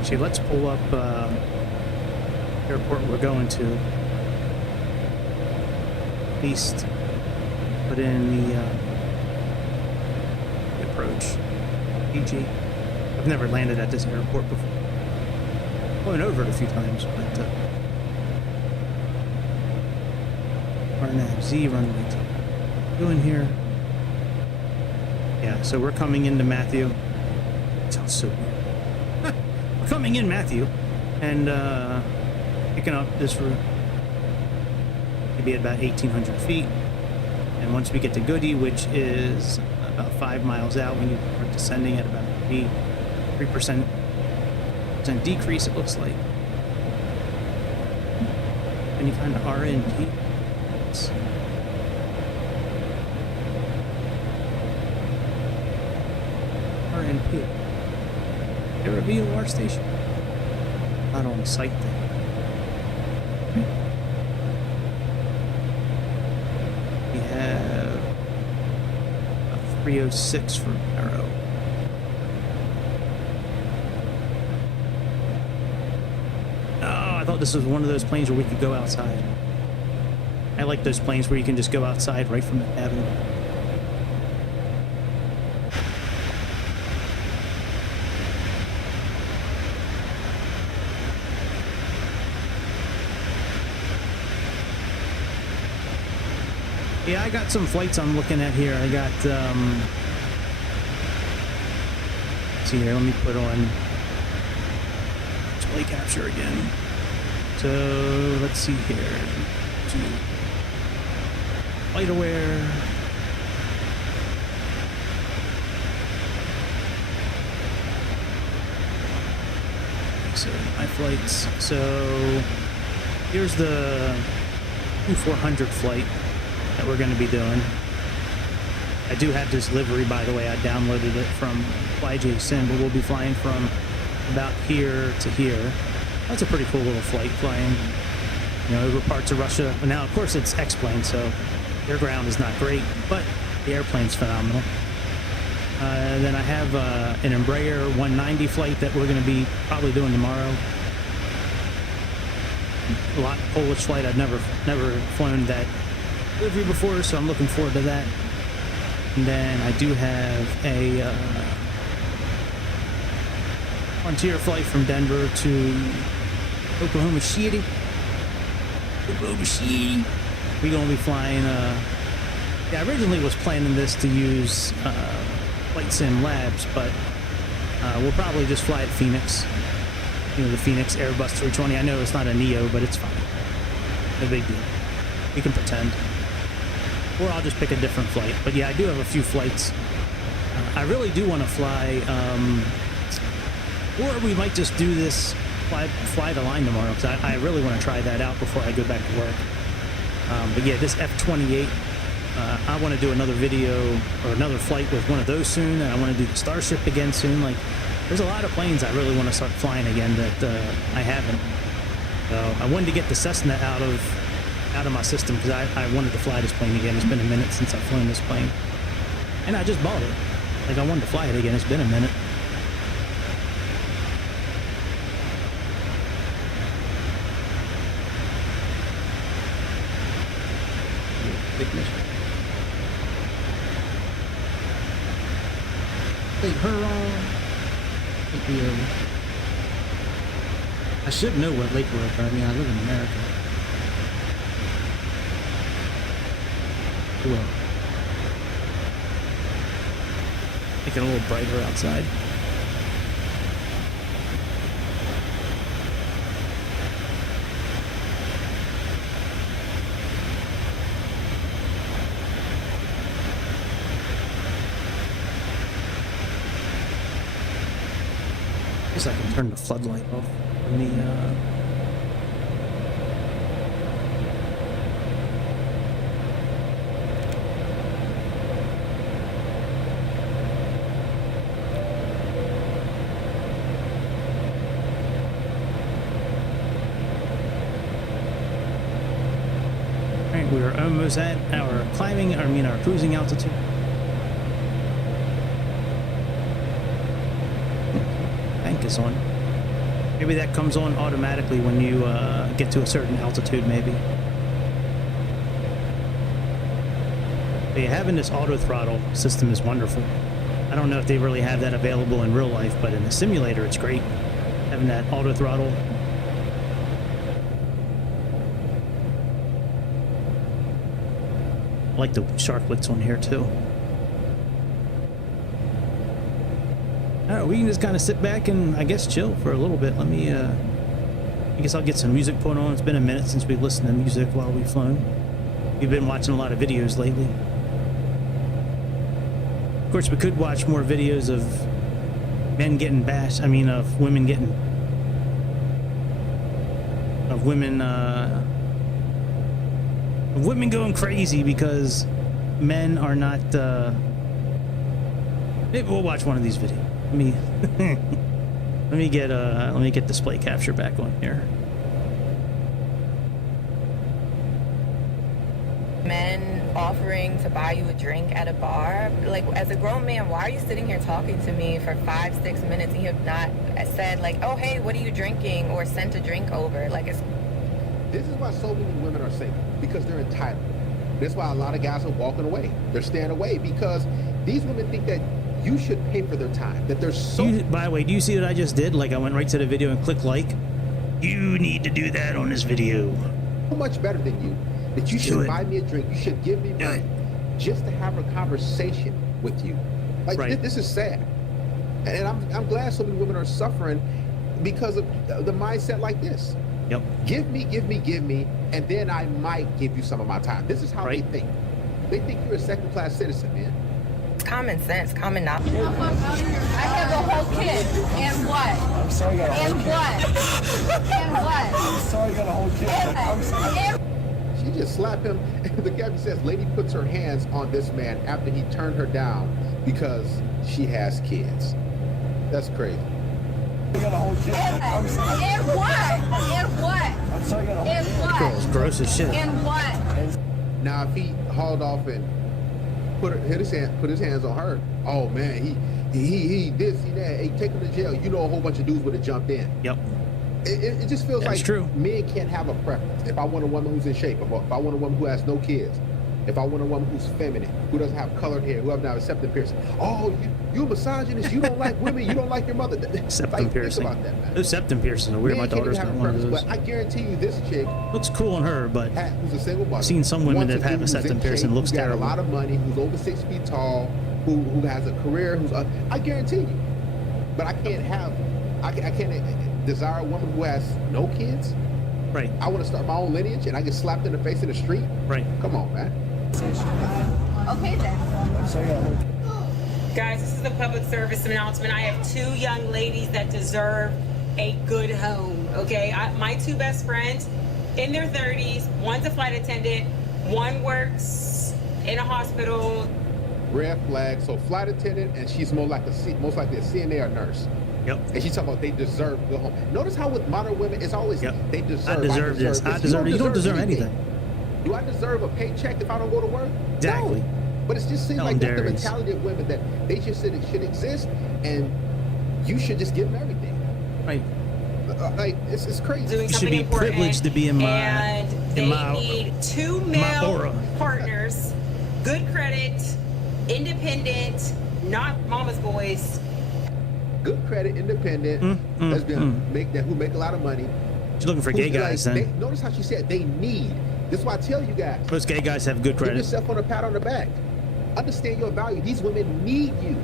Actually, let's pull up airport we're going to. At least put in the approach. PG. I've never landed at this airport before. Going over it a few times, but RNAV runway 2. Doing here. Yeah, so we're coming into Matthew. It sounds so weird. We're coming in Matthew and picking up this route. Maybe at about 1,800 feet. And once we get to Goody, which is about 5 miles out, we need to start descending at about 3% decrease, it looks like. Any kind of RNP. RNP. There a VOR station? Not on site there. We have a 306 for Arrow. Oh, I thought this was one of those planes where we could go outside. I like those planes where you can just go outside right from the cabin. Yeah, I got some flights I'm looking at here. I got, let's see here, let me put on display capture again. So, let's see here. Flight aware. So my flights. So here's the 400 flight that we're going to be doing. I do have this livery, by the way. I downloaded it from FlyJSim, but we'll be flying from about here to here. That's a pretty cool little flight, flying, you know, over parts of Russia. Now, of course, it's X-plane, so air ground is not great, but the airplane's phenomenal. Then I have an Embraer 190 flight that we're going to be probably doing tomorrow. A lot Polish flight. I've never flown that livery before, so I'm looking forward to that. And then I do have a Frontier flight from Denver to Oklahoma City. We're going to be flying. Yeah, I originally was planning this to use Flight Sim Labs, but we'll probably just fly at Phoenix. You know, the Phoenix Airbus 320. I know it's not a Neo, but it's fine. No big deal. We can pretend. Or I'll just pick a different flight. But yeah, I do have a few flights. I really do want to fly, or we might just do this, fly the line tomorrow, because I really want to try that out before I go back to work. But yeah, this F-28, I want to do another video or another flight with one of those soon, and I want to do the Starship again soon. Like, there's a lot of planes I really want to start flying again that I haven't. So I wanted to get the Cessna out of my system, because I wanted to fly this plane again. It's been a minute since I've flown this plane, and I just bought it. Like, I wanted to fly it again. It's been a minute. Big mission. Take her on. I should know what lake we're at, but I mean, I live in America. Well, make it a little brighter outside. I guess I can turn the floodlight off in the we're almost at our our cruising altitude. Bank is on. Maybe that comes on automatically when you get to a certain altitude, maybe. But yeah, having this auto throttle system is wonderful. I don't know if they really have that available in real life, but in the simulator it's great. Having that auto throttle. I like the sharklets on here too. Alright, we can just kind of sit back and I guess chill for a little bit. Let me I guess I'll get some music put on. It's been a minute since we've listened to music while we've flown. We've been watching a lot of videos lately. Of course, we could watch more videos of men getting bashed. I mean, of women getting of women going crazy because men are not maybe we'll watch one of these videos. Let me get display capture back on here. Men offering to buy you a drink at a bar. Like, as a grown man, why are you sitting here talking to me for 5-6 minutes and you have not said, like, oh hey, what are you drinking, or sent a drink over? Like, it's This is why so many women are single, because they're entitled. That's why a lot of guys are walking away. They're staying away because these women think that you should pay for their time, that they're so... By the way, do you see what I just did? Like, I went right to the video and clicked like. You need to do that on this video. much better than you, that you should buy me a drink, you should give me money just to have a conversation with you. Like, this is sad. And I'm glad so many women are suffering because of the mindset like this. Yep. Give me, and then I might give you some of my time. This is how they think. They think you're a second-class citizen, man. common sense, common knowledge. I have a whole kid. And what? I'm sorry, I got a whole kid. And what? I'm sorry, I got a whole kid. I'm sorry. She just slapped him. The caption says, lady puts her hands on this man after he turned her down because she has kids. That's crazy. I got a whole kid. I'm sorry. And what? And what? I'm sorry, I got a whole kid. That girl's gross as shit. And what? Now, if he hauled off and put his hands on her, oh man, he this, he that, hey, take him to jail. You know, a whole bunch of dudes would have jumped in. Yep. It just feels That's like true. Men can't have a preference. If I want a woman who's in shape, if I want a woman who has no kids, if I want a woman who's feminine, who doesn't have colored hair, who doesn't have a septum piercing, oh, you a misogynist, you don't like women, you don't like your mother. Septum piercing. Think about that, man. Those septum piercings are weird. My daughter's got one of those. But I guarantee you, this chick Looks cool on her, but who's a single mother. I've seen some women that have a septum piercing. Looks got terrible. a lot of money, who's over 6 feet tall, who has a career, I guarantee you. But I can't desire a woman who has no kids. Right. I want to start my own lineage and I get slapped in the face in the street. Right. Come on, man. Okay then. I'm sorry, I got a whole Guys, this is a public service announcement. I have 2 young ladies that deserve a good home, okay? My 2 best friends, in their 30s, one's a flight attendant, one works in a hospital. Red flag. So flight attendant, and she's most likely a CNA or nurse. Yep. And she's talking about they deserve to go home. Notice how with modern women, it's always they deserve. I deserve this. I deserve it. You don't deserve anything. Do I deserve a paycheck if I don't go to work? Exactly. No. But it just seems Hell like that's the dares. mentality of women, that they just should exist, and you should just give them everything. Right. Like it's crazy. Doing You should something be important, privileged to be in my and they need 2 male aura. partners, good credit, independent, not mama's boys. Good credit, independent, lesbian, who make a lot of money. She's looking for gay guys, then. Notice how she said they need. This is why I tell you guys. Most gay guys have good Give credit. yourself on a pat on the back. Understand your value. These women need you.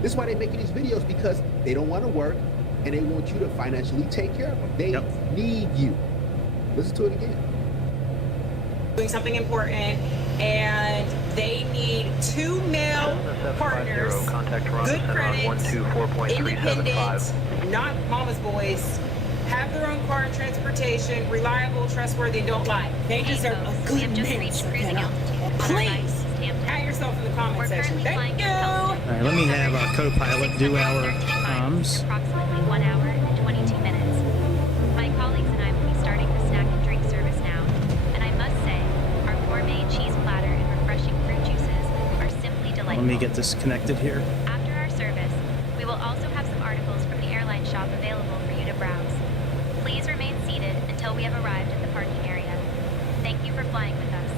This is why they're making these videos, because they don't want to work and they want you to financially take care of them. They need you. Listen to it again. Doing something important, and they need 2 male partners, good credit, independent, not mama's boys, have their own car and transportation, reliable, trustworthy, and don't lie. They deserve a good man. Please, add yourself in the comment section. Thank you. All right, let me have our co-pilot do our comms. Approximately 1 hour and 22 minutes. My colleagues and I will be starting the snack and drink service now, and I must say, our gourmet cheese platter and refreshing fruit juices are simply delightful. Let me get this connected here. After our service, we will also have some articles from the airline shop available for you to browse. Please remain seated until we have arrived at the parking area. Thank you for flying with us.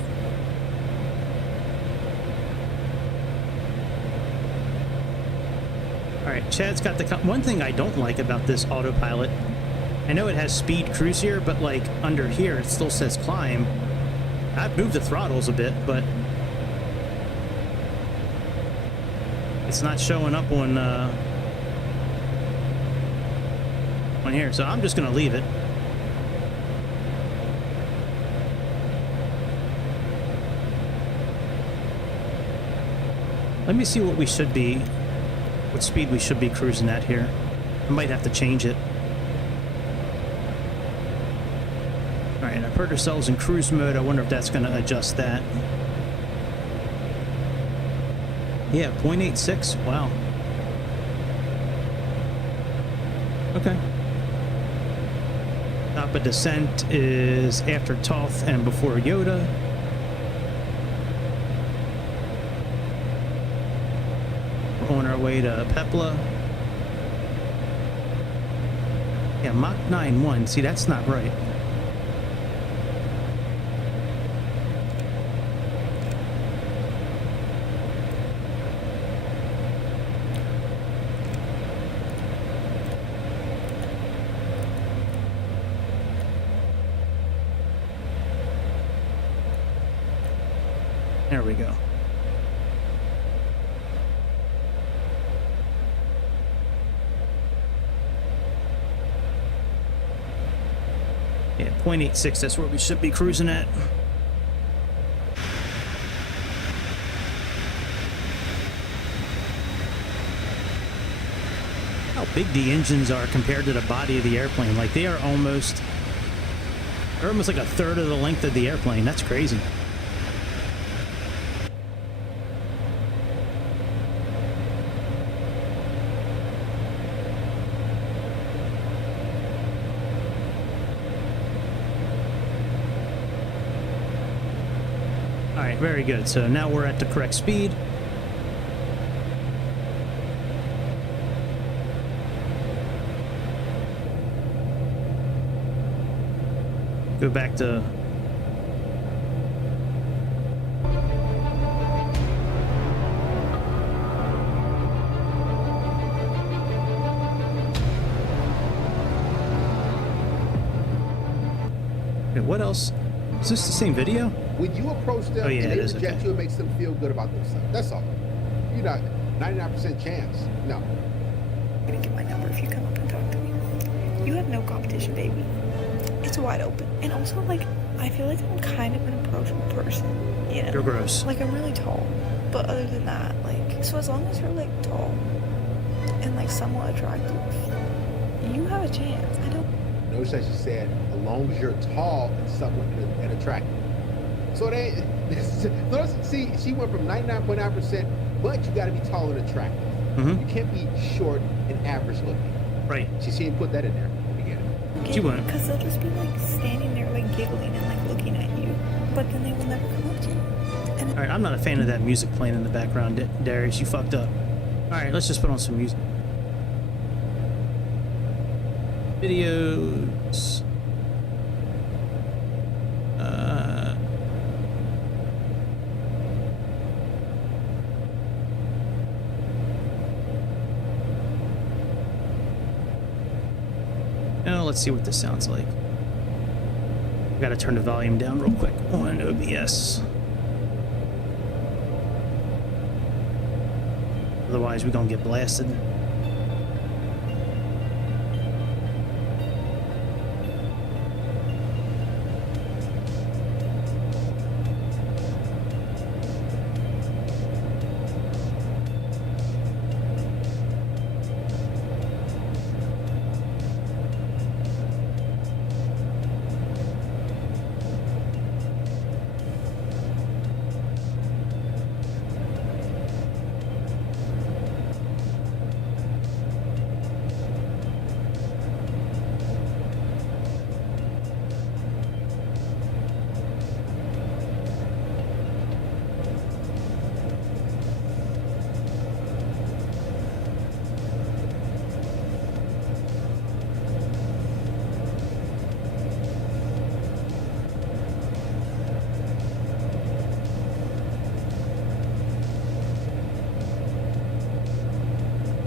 All right, Chad's got the one thing I don't like about this autopilot. I know it has speed cruise here, but like under here, it still says climb. I've moved the throttles a bit, but it's not showing up on here. So I'm just gonna leave it. Let me see what we should be. What speed we should be cruising at here. I might have to change it. Alright, I put ourselves in cruise mode. I wonder if that's going to adjust that. Yeah, 0.86. Wow. Okay. Top of descent is after Toth and before Yoda. On our way to Pepla. Yeah, Mach 9.1. See, that's not right. There we go. Yeah, 0.86, that's where we should be cruising at. how big the engines are compared to the body of the airplane. Like they're almost like a third of the length of the airplane. That's crazy. All right, very good. So now we're at the correct speed. Go back to okay, what else? Is this the same video? When you approach them and they reject you, it makes them feel good about themselves. That's all. You're not 99% chance. No. I'm gonna get my number if you come up and talk to me. You have no competition, baby. It's wide open. And also, like, I feel like I'm kind of an approachable person, you know? You're gross. Like, I'm really tall. But other than that, like, so as long as you're, like, tall and, like, somewhat attractive, you have a chance. I don't... Notice that she said, as long as you're tall and somewhat and attractive. So they... Notice, see, she went from 99.9%, but you got to be tall and attractive. Mm-hmm. You can't be short and average looking. Right. She didn't put that in there. She wouldn't. Because they'll just be like standing there like giggling and like looking at you, but then they will never come up to you. And all right, I'm not a fan of that music playing in the background, Darius. You fucked up. All right, let's just put on some music. Videos. Now let's see what this sounds like. Gotta turn the volume down real quick on OBS. Otherwise, we're gonna get blasted.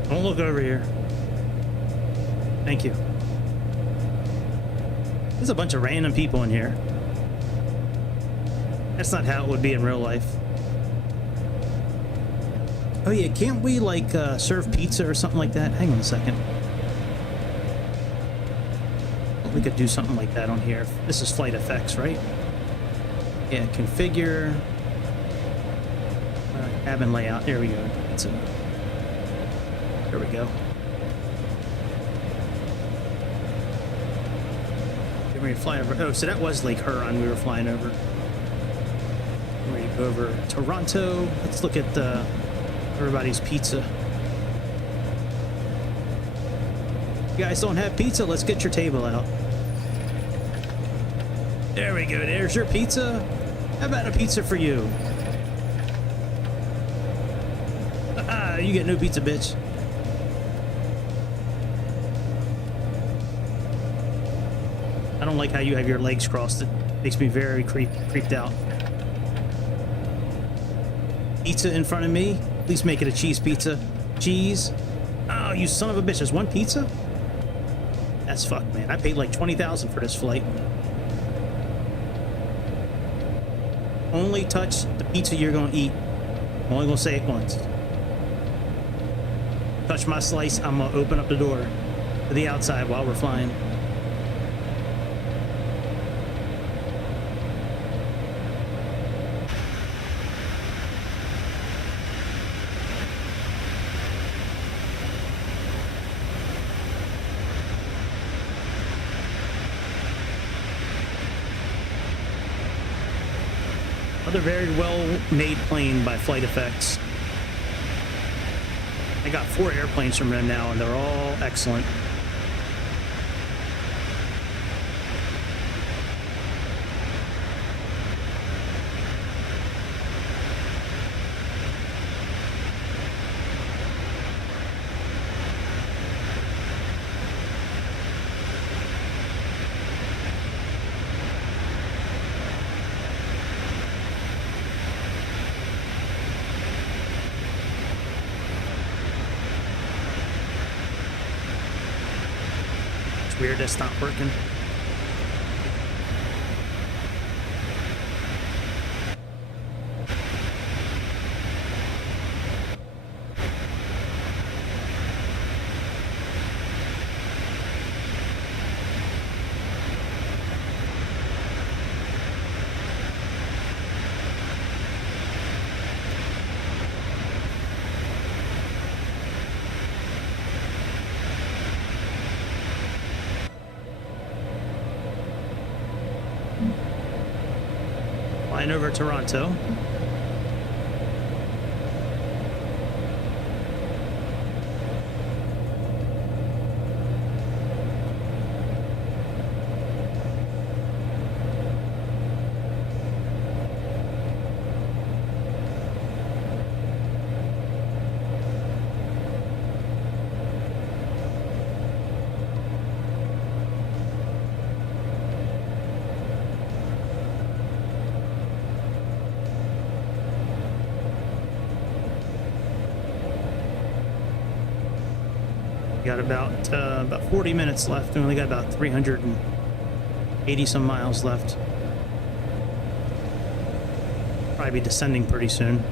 Don't look over here. Thank you. There's a bunch of random people in here. That's not how it would be in real life. Oh yeah, can't we like serve pizza or something like that? Hang on a second. We could do something like that on here. This is flight effects, right? Yeah, configure. Cabin layout. There we go. That's it. There we go. Get ready to fly over. Oh, so that was Lake Huron we were flying over. Get ready to go over Toronto. Let's look at everybody's pizza. You guys don't have pizza? Let's get your table out. There we go. There's your pizza. How about a pizza for you? You get no pizza, bitch. I don't like how you have your legs crossed. It makes me very creeped out. Pizza in front of me? Please make it a cheese pizza. Cheese? Oh, you son of a bitch. There's one pizza? That's fucked, man. I paid like $20,000 for this flight. Only touch the pizza you're gonna eat. I'm only gonna say it once. Touch my slice, I'm gonna open up the door to the outside while we're flying. Another very well-made plane by Flight Effects. I got 4 airplanes from them now, and they're all excellent. Weird, that's not working. Flying over Toronto. Got about 40 minutes left. We only got about 380 some miles left. Probably be descending pretty soon.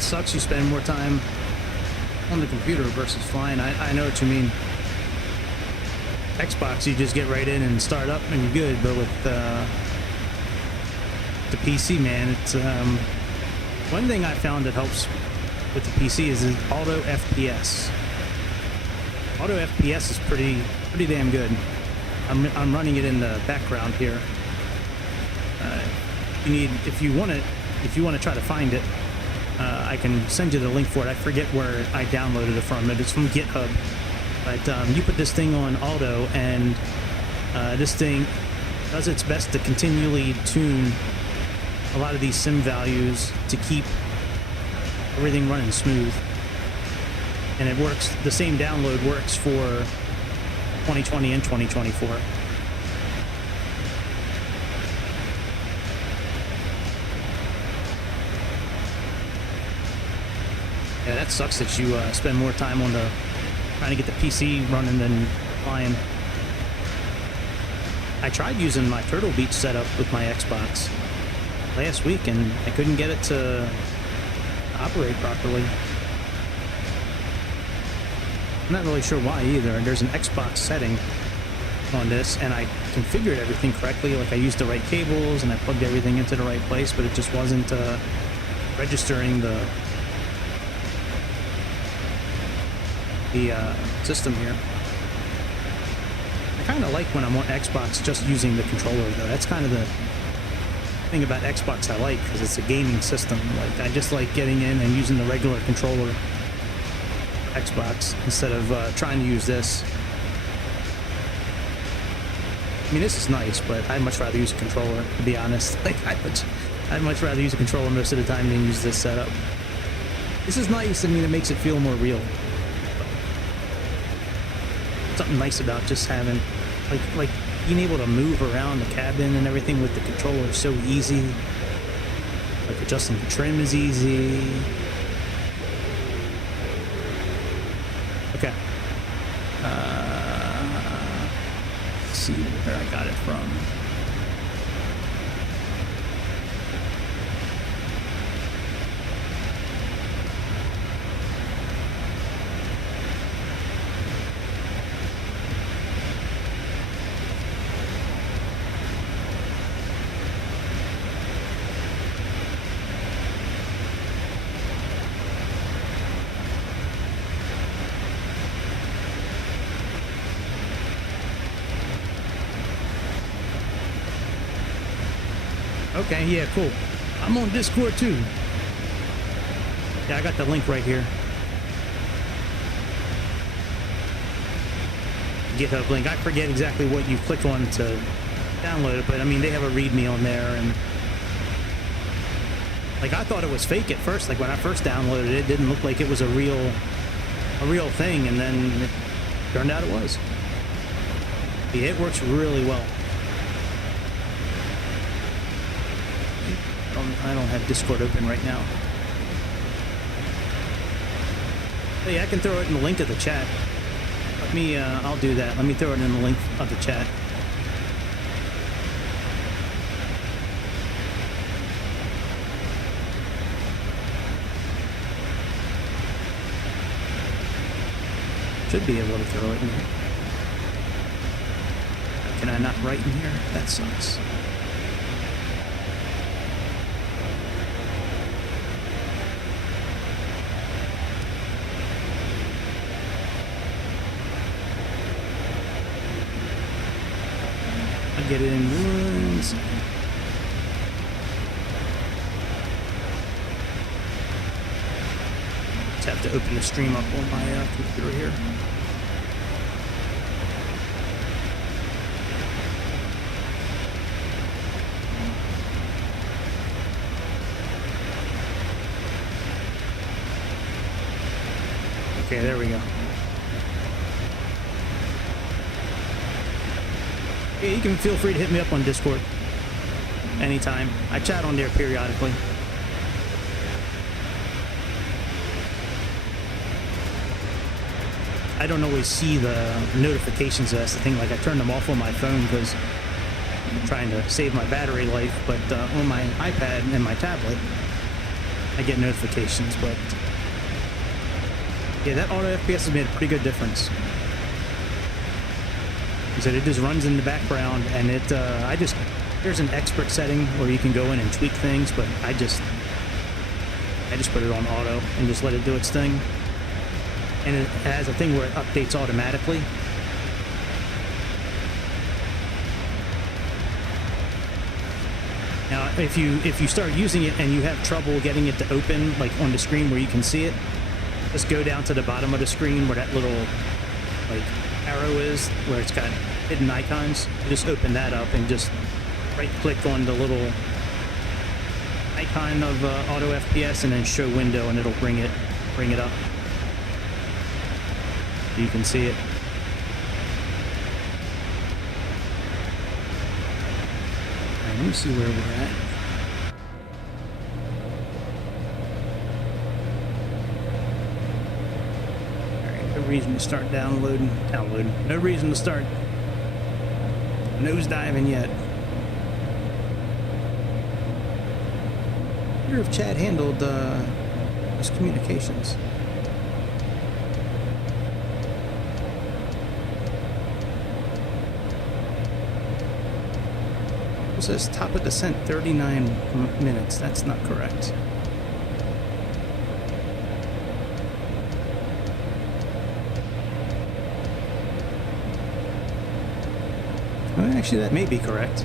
that sucks. You spend more time on the computer versus flying. I know what you mean. Xbox, you just get right in and start up and you're good, but with the PC, man, it's one thing I found that helps with the PC is auto FPS. Auto FPS is pretty damn good. I'm running it in the background here. If you want to try to find it, I can send you the link for it. I forget where I downloaded it from. It's from GitHub. But you put this thing on auto, and this thing does its best to continually tune a lot of these sim values to keep everything running smooth. And it works, the same download works for 2020 and 2024. Yeah, that sucks that you spend more time on trying to get the PC running than flying. I tried using my Turtle Beach setup with my Xbox last week, and I couldn't get it to operate properly. I'm not really sure why either. There's an Xbox setting on this, and I configured everything correctly. Like, I used the right cables and I plugged everything into the right place, but it just wasn't registering the system here. I kind of like when I'm on Xbox just using the controller, though. That's kind of the thing about Xbox I like, because it's a gaming system. Like, I just like getting in and using the regular controller Xbox instead of trying to use this. I mean, this is nice, but I'd much rather use a controller, to be honest. Like, I'd much rather use a controller most of the time than use this setup. This is nice. I mean, it makes it feel more real. Something nice about just having, like being able to move around the cabin and everything with the controller is so easy. Like, adjusting the trim is easy. Okay. Let's see where I got it from. Okay, yeah, cool. I'm on Discord too. Yeah, I got the link right here. GitHub link. I forget exactly what you click on to download it, but I mean, they have a README on there, and like, I thought it was fake at first. Like, when I first downloaded it, it didn't look like it was a real thing, and then it turned out it was. Yeah, it works really well. I don't have Discord open right now. Hey, I can throw it in the link of the chat. Let me, I'll do that. Let me throw it in the link of the chat. Should be able to throw it in here. Can I not write in here? That sucks. Get it in one second. Just have to open the stream up on my computer here. Okay, there we go. Yeah, you can feel free to hit me up on Discord anytime. I chat on there periodically. I don't always see the notifications. That's the thing. Like, I turn them off on my phone because I'm trying to save my battery life, but on my iPad and my tablet I get notifications, but yeah, that auto FPS has made a pretty good difference. He said it just runs in the background, and it there's an expert setting where you can go in and tweak things, but I just put it on auto and just let it do its thing. And it has a thing where it updates automatically. Now, if you start using it and you have trouble getting it to open, like on the screen where you can see it, just go down to the bottom of the screen where that little like arrow is, where it's got hidden icons. Just open that up and just right-click on the little icon of auto FPS and then show window, and it'll bring it up. You can see it. Alright, let me see where we're at. Alright, no reason to start downloading. No reason to start nosediving yet. I wonder if Chad handled his communications. It says top of descent 39 minutes. That's not correct. Well, actually, that may be correct.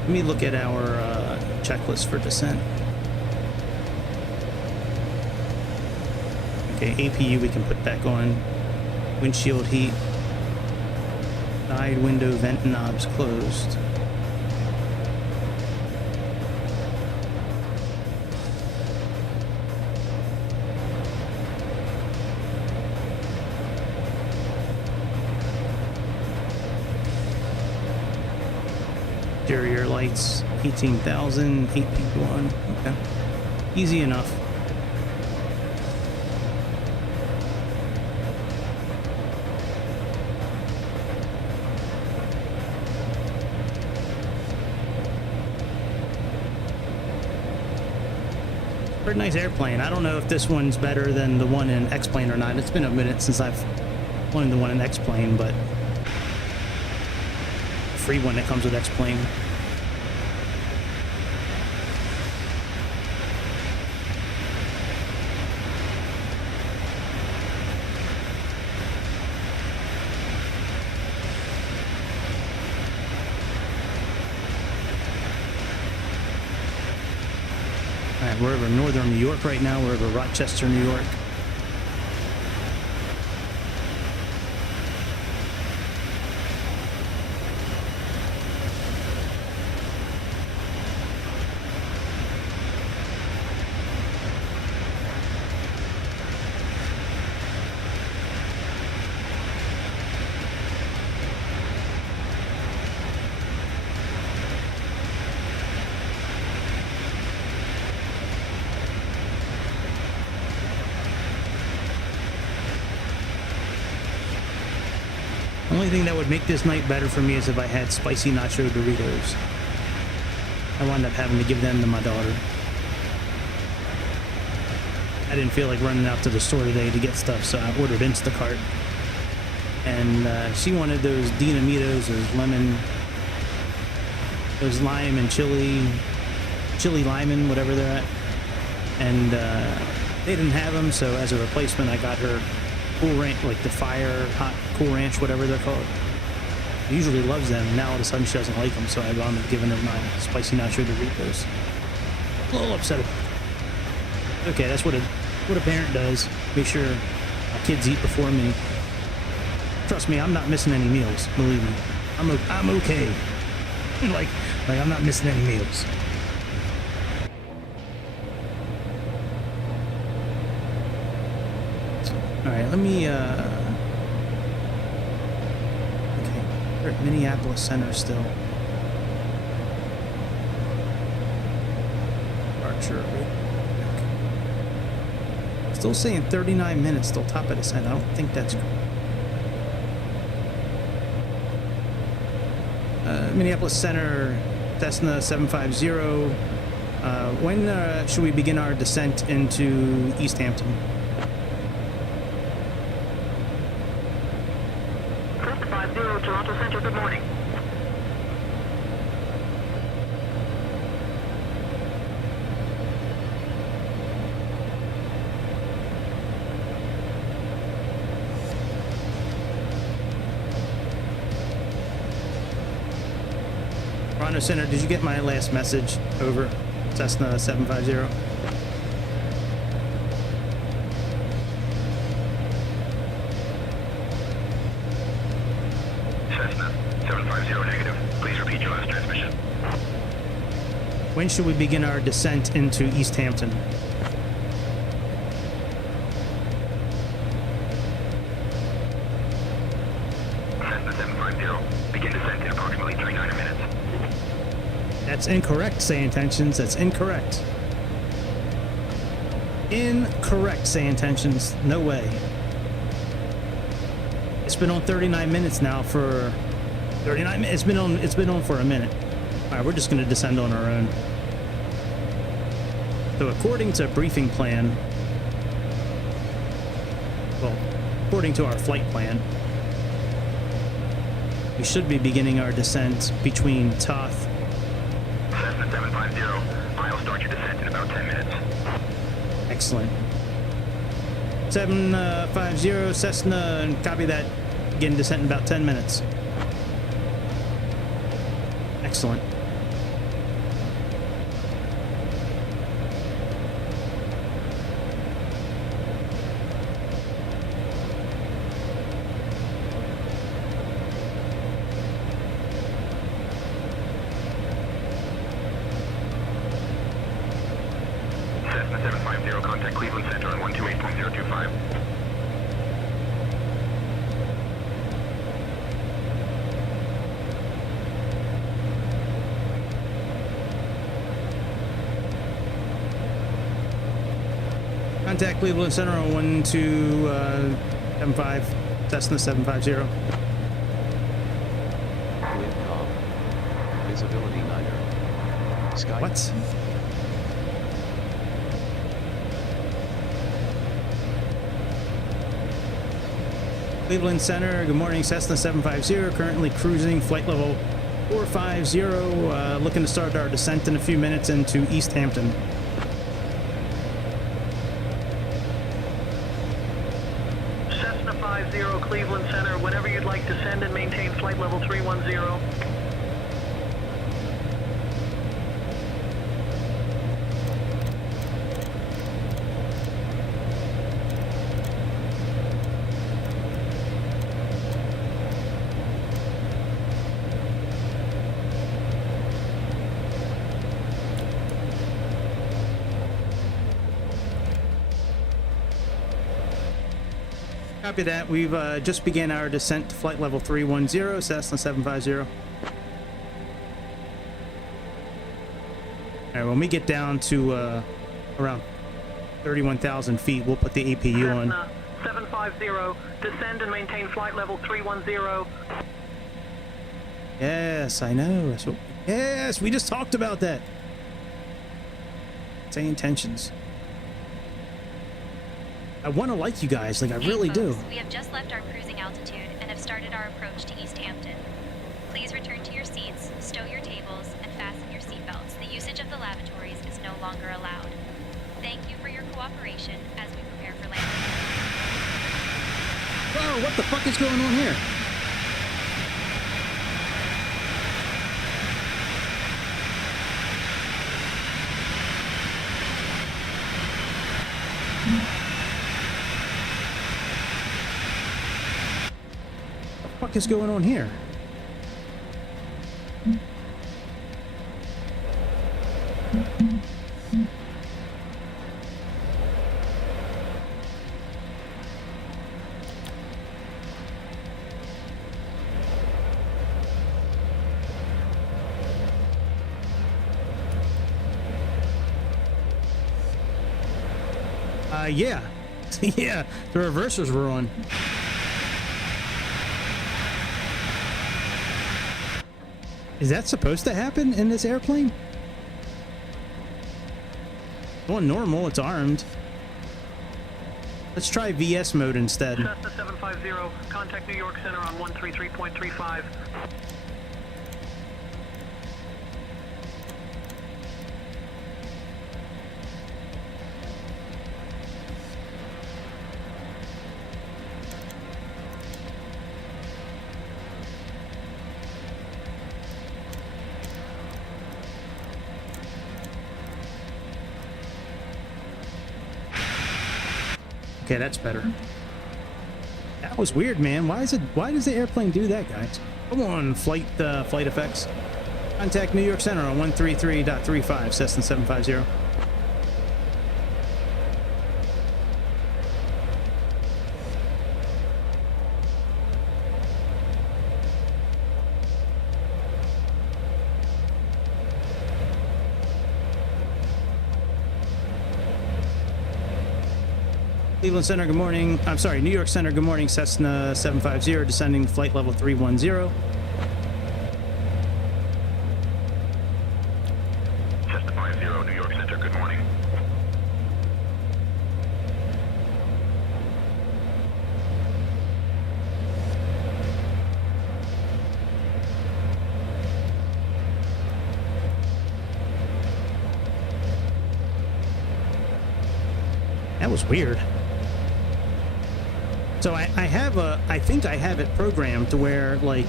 Let me look at our checklist for descent. Okay, APU we can put back on. Windshield heat. Side window vent knobs closed. Exterior lights, 18,000, 8P1. Okay. Easy enough. Pretty nice airplane. I don't know if this one's better than the one in X-Plane or not. It's been a minute since I've flown the one in X-Plane, but the free one that comes with X-Plane. We're over northern New York right now. We're over Rochester, New York. The only thing that would make this night better for me is if I had spicy nacho Doritos. I wound up having to give them to my daughter. I didn't feel like running out to the store today to get stuff, so I ordered Instacart. And she wanted those Dinamitos, those lime and chili lime, whatever they're at. And they didn't have them, so as a replacement, I got her Cool Ranch, like the Fire Hot Cool Ranch, whatever they're called. She usually loves them. Now all of a sudden she doesn't like them, so I wound up giving her my spicy nacho Doritos. A little upset about it. Okay, that's what a parent does. Make sure my kids eat before me. Trust me, I'm not missing any meals. Believe me, I'm okay. like I'm not missing any meals. All right, let me, okay, we're at Minneapolis Center still. Archer, still saying 39 minutes, still top of descent. I don't think that's Minneapolis Center, Cessna 750, When should we begin our descent into East Hampton? Cessna 50, Toronto Centre, good morning. Toronto Center, did you get my last message? Over. Cessna 750. Cessna 750 negative. Please repeat your last transmission. When should we begin our descent into East Hampton? Cessna 750. Begin descent in approximately 39 minutes. That's incorrect, Sayintentions. That's incorrect. Incorrect, Sayintentions. No way. It's been on 39 minutes now for 39 minutes. It's been on for a minute. All right, we're just going to descend on our own. So according to briefing plan, well, according to our flight plan, we should be beginning our descent between Toth. Cessna 750. I'll start your descent in about 10 minutes. Excellent. 750 Cessna, and copy that. Begin descent in about 10 minutes. Excellent. Cessna 750, contact Cleveland Center on 128.025. Contact Cleveland Center on 1275 Cessna 750. Windcom. Visibility 9er. Sky. What? Cleveland Center, good morning, Cessna 750, currently cruising flight level 450, looking to start our descent in a few minutes into East Hampton. Cessna 50, Cleveland Center, whenever you'd like to send and maintain flight level 310. Copy that. We've just began our descent to flight level 310, Cessna 750. All right, when we get down to around 31,000 feet, we'll put the APU on. Cessna 750, descend and maintain flight level 310. Yes, I know. That's what, yes, we just talked about that. Sayintentions. I want to like you guys, like I really do. We have just left our cruising altitude and have started our approach to East Hampton. Please return to your seats, stow your tables, and fasten your seatbelts. The usage of the lavatories is no longer allowed. Thank you for your cooperation as we prepare for landing. Whoa, what the fuck is going on here? What the fuck is going on here? Yeah. Yeah, the reversers were on. Is that supposed to happen in this airplane? On normal, it's armed. Let's try VS mode instead. Cessna 750, contact New York Center on 133.35. Okay, that's better. That was weird, man. Why does the airplane do that, guys? Come on, flight effects. Contact New York Center on 133.35, Cessna 750. Cleveland Center, good morning. I'm sorry, New York Center, good morning. Cessna 750, descending flight level 310. Cessna 50, New York Center, good morning. That was weird. So I think I have it programmed to where, like,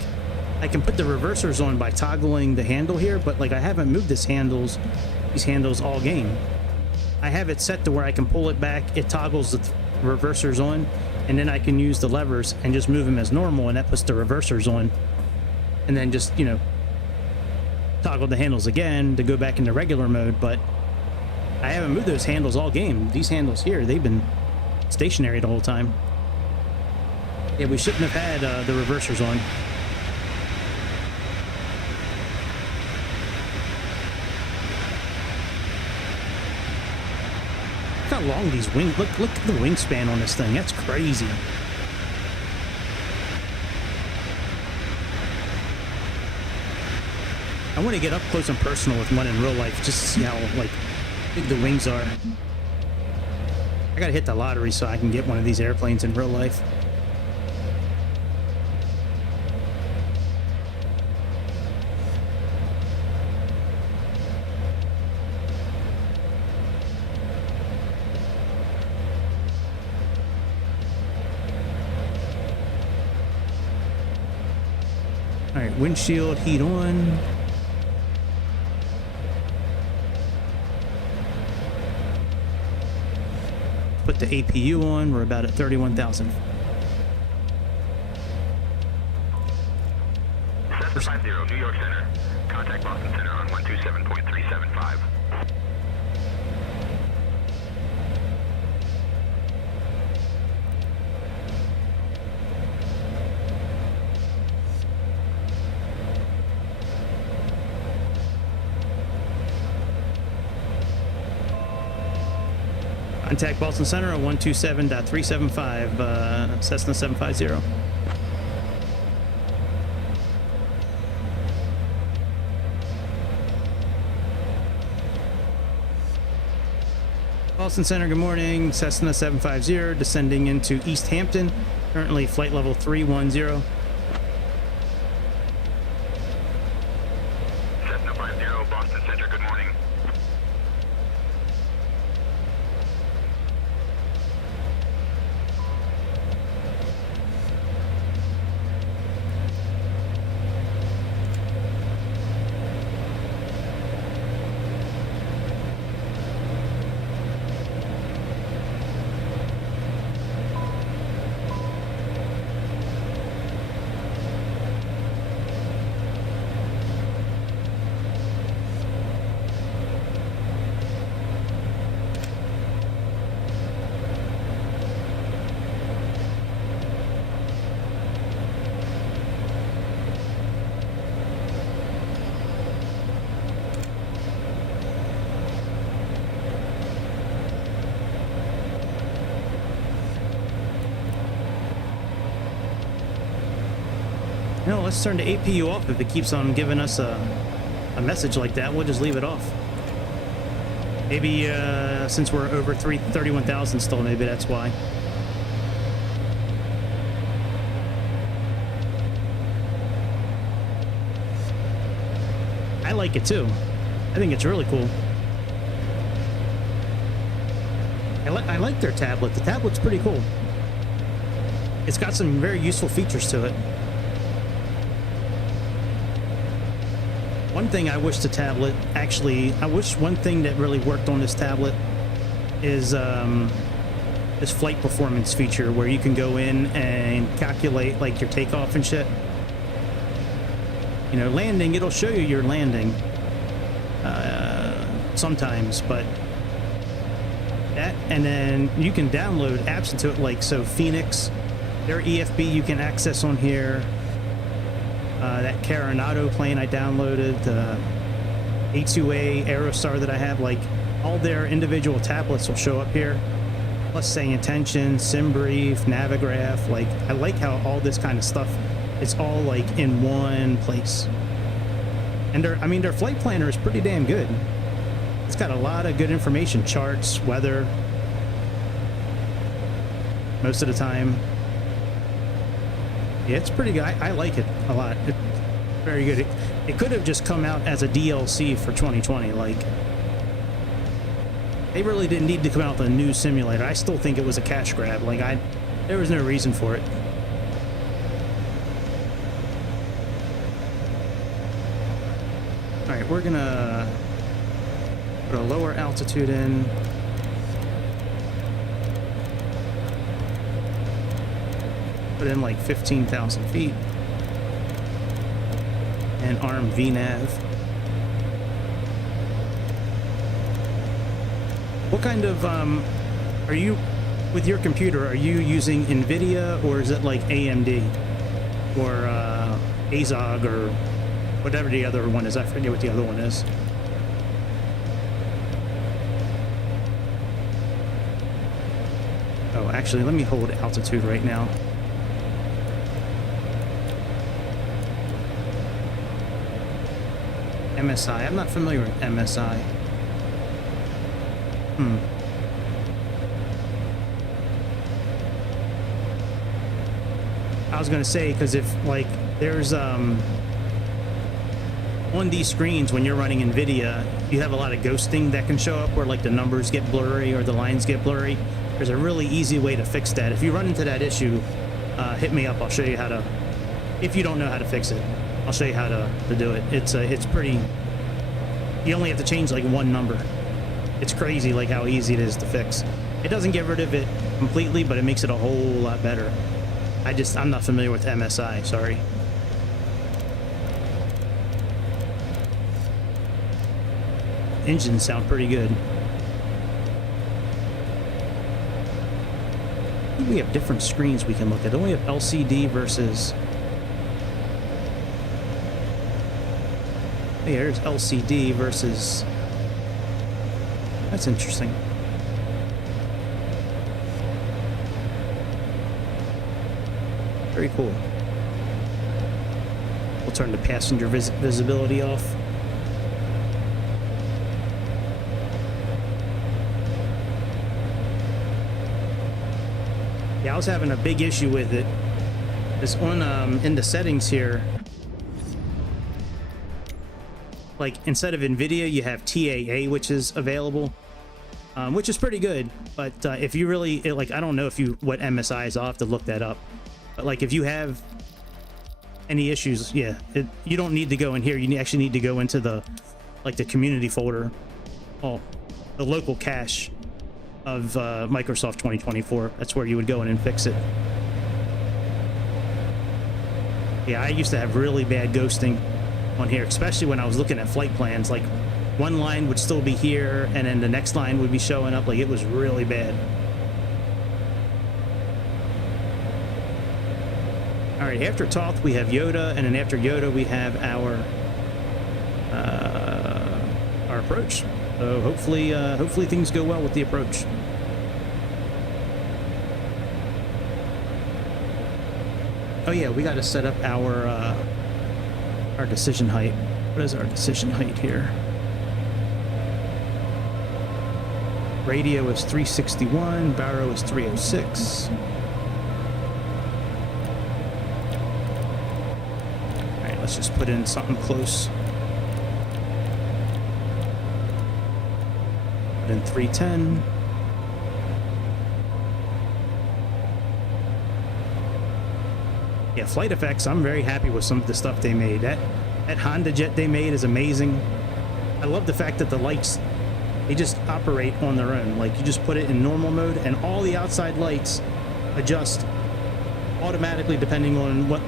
I can put the reversers on by toggling the handle here, but, like, I haven't moved these handles all game. I have it set to where I can pull it back, it toggles the reversers on, and then I can use the levers and just move them as normal, and that puts the reversers on. And then just, you know, toggle the handles again to go back into regular mode, but I haven't moved those handles all game. These handles here, they've been stationary the whole time. Yeah, we shouldn't have had the reversers on. Look how long these wings. Look at the wingspan on this thing. That's crazy. I want to get up close and personal with one in real life, just to see how, like, big the wings are. I gotta hit the lottery so I can get one of these airplanes in real life. All right, windshield heat on. Put the APU on. We're about at 31,000. Cessna 50, New York Center. Contact Boston Center on 127.375. Contact Boston Center on 127.375, Cessna 750. Boston Center, good morning. Cessna 750, descending into East Hampton. Currently flight level 310. Cessna 50, Boston Center, good morning. No, let's turn the APU off. If it keeps on giving us a message like that, we'll just leave it off. Maybe since we're over 31,000 still, maybe that's why. I like it too. I think it's really cool. I like their tablet. The tablet's pretty cool. It's got some very useful features to it. One thing I wish the tablet, actually, I wish one thing that really worked on this tablet is this flight performance feature where you can go in and calculate like your takeoff and shit. You know, landing, it'll show you your landing sometimes, but that, and then you can download apps into it, like, so Phoenix, their EFB you can access on here. That Caronado plane I downloaded, A2A Aerostar that I have, like, all their individual tablets will show up here. Plus Sayintentions, SimBrief, Navigraph. Like, I like how all this kind of stuff is all like in one place. And their flight planner is pretty damn good. It's got a lot of good information, charts, weather, most of the time. Yeah, it's pretty good. I like it a lot. It's very good. It could have just come out as a DLC for 2020. Like, they really didn't need to come out with a new simulator. I still think it was a cash grab. Like, there was no reason for it. All right, we're gonna put a lower altitude in. Put in like 15,000 feet. And arm VNav. What kind of, are you, with your computer, are you using NVIDIA or is it like AMD? Or AZOG or whatever the other one is? I forget what the other one is. Oh, actually, let me hold altitude right now. MSI. I'm not familiar with MSI. I was gonna say, because if, like, there's on these screens when you're running NVIDIA, you have a lot of ghosting that can show up where, like, the numbers get blurry or the lines get blurry. There's a really easy way to fix that. If you run into that issue, hit me up. I'll show you how to, if you don't know how to fix it, I'll show you how to do it. It's pretty, you only have to change like one number. It's crazy like how easy it is to fix. It doesn't get rid of it completely, but it makes it a whole lot better. I'm not familiar with MSI, sorry. Engines sound pretty good. I think we have different screens we can look at. Don't we have LCD versus... Hey, here's LCD versus... That's interesting. Very cool. We'll turn the passenger visibility off. Yeah, I was having a big issue with it. It's on in the settings here. Like, instead of NVIDIA, you have TAA, which is available, which is pretty good. But if you really, like, I don't know if what MSI is. I'll have to look that up. But, like, if you have any issues, yeah, you don't need to go in here. You actually need to go into the, like, the community folder. Oh, the local cache of Microsoft 2024. That's where you would go in and fix it. Yeah, I used to have really bad ghosting on here, especially when I was looking at flight plans. Like, one line would still be here and then the next line would be showing up. Like, it was really bad. All right, after Toth we have Yoda, and then after Yoda we have our approach. So hopefully things go well with the approach. Oh yeah, we got to set up our decision height. What is our decision height here? Radio is 361, Baro is 306. Alright, let's just put in something close. Put in 310. Yeah, flight effects, I'm very happy with some of the stuff they made. That Honda jet they made is amazing. I love the fact that the lights, they just operate on their own. Like, you just put it in normal mode and all the outside lights adjust automatically depending on what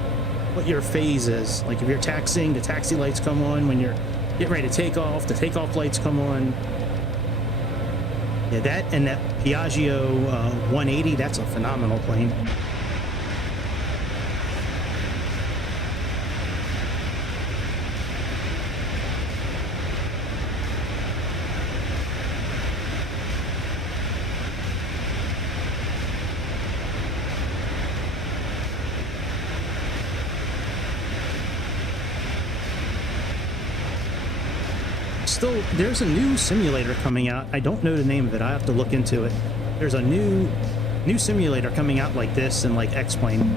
your phase is. Like, if you're taxiing, the taxi lights come on. When you're getting ready to take off, the takeoff lights come on. Yeah, that and that Piaggio 180, that's a phenomenal plane. There's a new simulator coming out. I don't know the name of it. I have to look into it. There's a new simulator coming out like this and like X-Plane.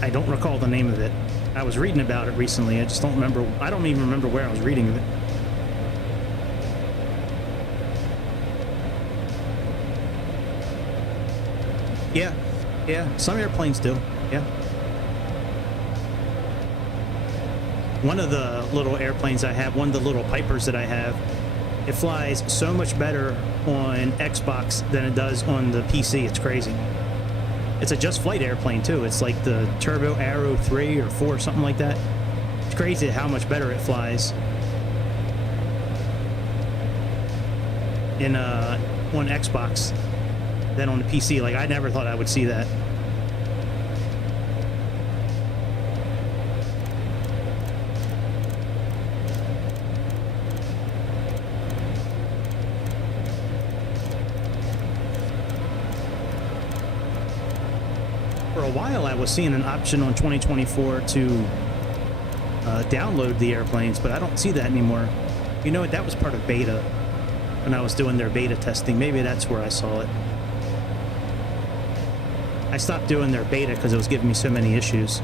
I don't recall the name of it. I was reading about it recently. I just don't remember. I don't even remember where I was reading of it. Yeah. Some airplanes do. Yeah. One of the little airplanes I have, one of the little Pipers that I have, it flies so much better on Xbox than it does on the PC. It's crazy. It's a just flight airplane too. It's like the Turbo Arrow 3 or 4, something like that. It's crazy how much better it flies in on Xbox than on the PC. Like, I never thought I would see that. For a while, I was seeing an option on 2024 to download the airplanes, but I don't see that anymore. You know what? That was part of beta when I was doing their beta testing. Maybe that's where I saw it. I stopped doing their beta because it was giving me so many issues.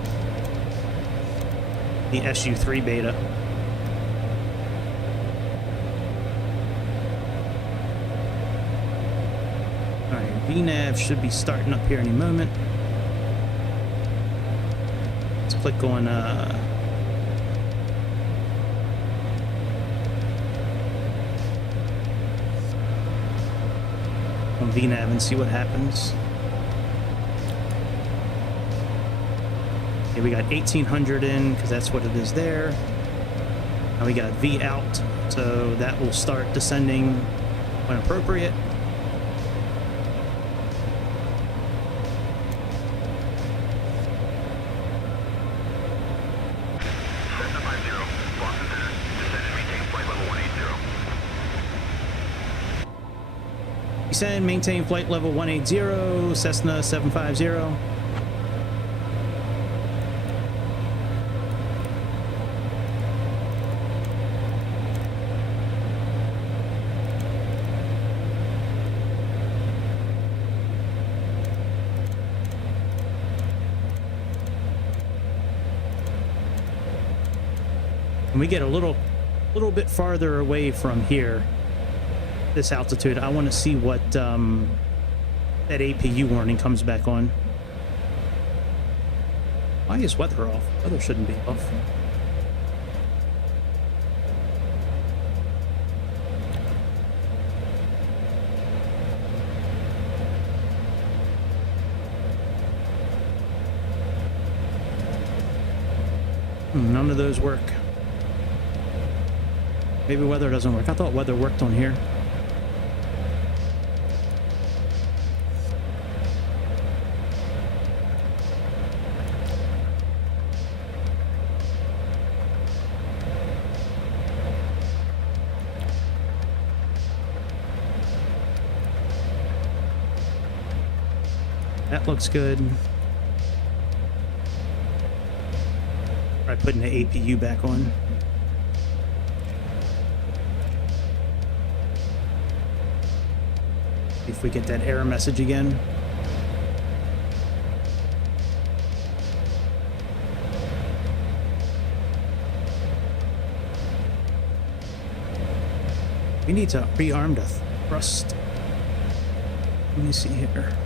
The SU3 beta. Alright, VNAV should be starting up here any moment. Click on VNAV and see what happens. Okay, we got 1800 in because that's what it is there. Now we got V out, so that will start descending when appropriate. Descend, maintain flight level 180, Cessna 750. And we get a little bit farther away from here. This altitude, I want to see what that APU warning comes back on. Why is weather off? Weather shouldn't be off. None of those work. Maybe weather doesn't work. I thought weather worked on here. That looks good. Try putting the APU back on. See if we get that error message again. We need to rearm the thrust. Let me see here.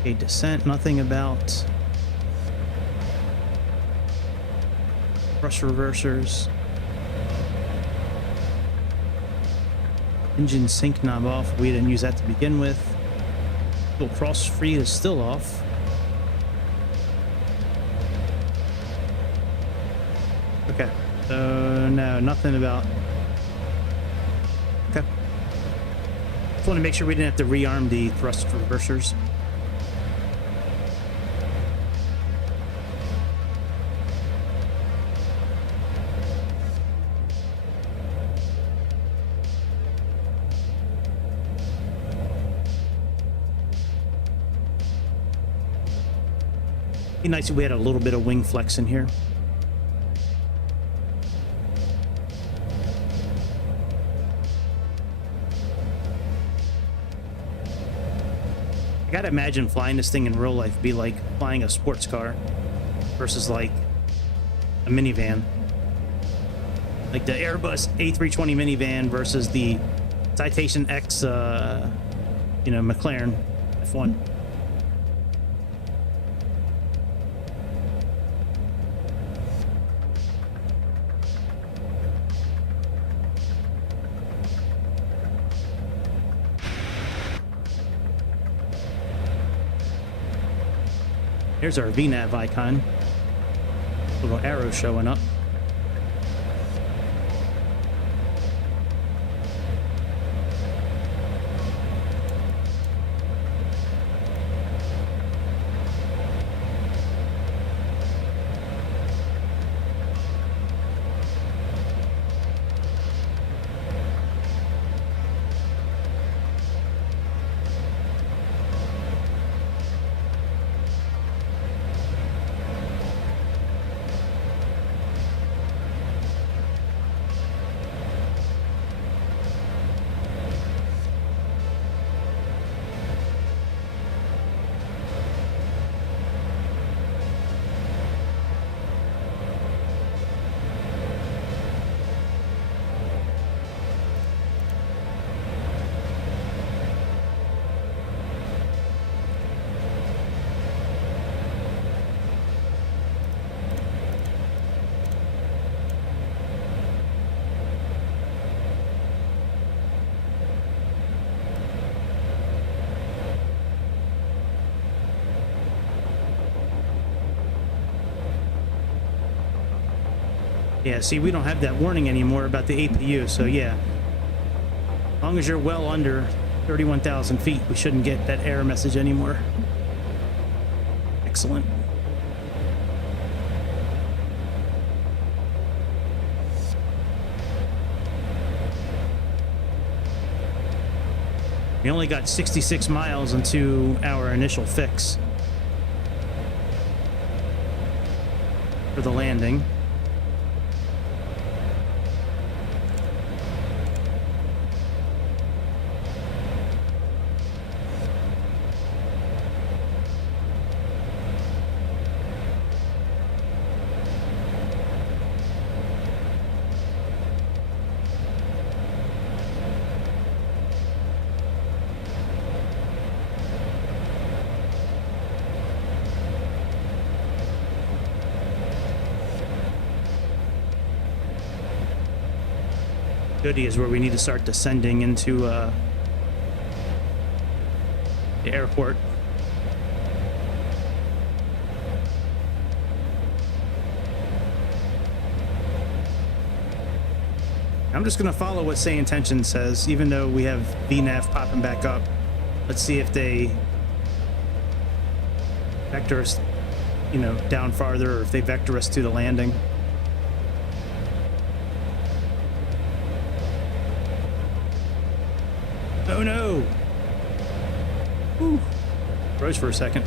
Okay, descent, nothing about thrust reversers. Engine sync knob off. We didn't use that to begin with. Fuel cross free is still off. Okay. So no, nothing about. Okay. Just want to make sure we didn't have to rearm the thrust reversers. Be nice if we had a little bit of wing flex in here. I gotta imagine flying this thing in real life be like flying a sports car versus like a minivan. Like the Airbus A320 minivan versus the Citation X, McLaren F1. Here's our VNAV icon. Little arrow showing up. Yeah, see, we don't have that warning anymore about the APU, so yeah. As long as you're well under 31,000 feet, we shouldn't get that error message anymore. Excellent. We only got 66 miles into our initial fix for the landing. Goody is where we need to start descending into the airport. I'm just going to follow what Sayintentions says, even though we have VNAV popping back up. Let's see if they vector us, down farther, or if they vector us to the landing. Oh no! Whew. Froze for a second.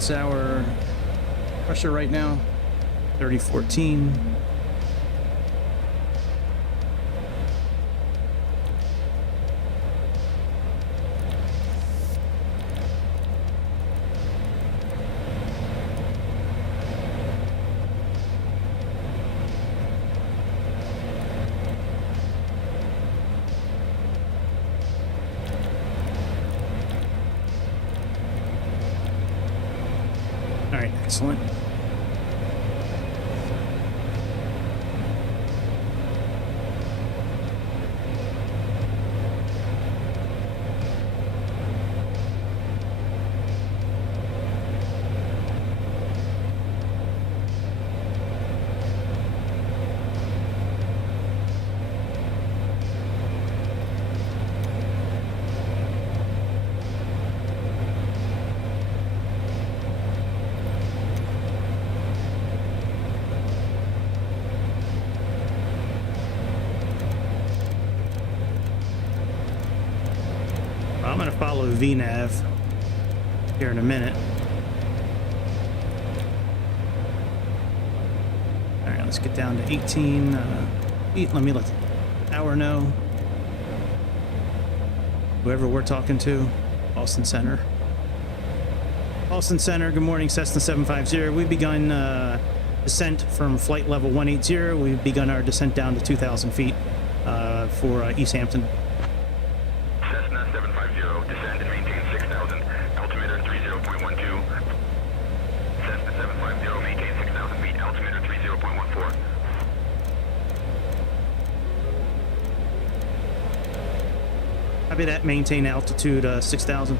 what's our pressure right now? 3014. All right, excellent. I'm going to follow VNav here in a minute. All right, let's get down to 18 feet. Let the tower know. Whoever we're talking to, Austin Center. Austin Center, good morning, Cessna 750. We've begun descent from flight level 180. We've begun our descent down to 2,000 feet for East Hampton. Cessna 750, descend and maintain 6,000, altimeter 30.12. Cessna 750, maintain 6,000 feet, altimeter 30.14. Copy that, maintain altitude 6,000.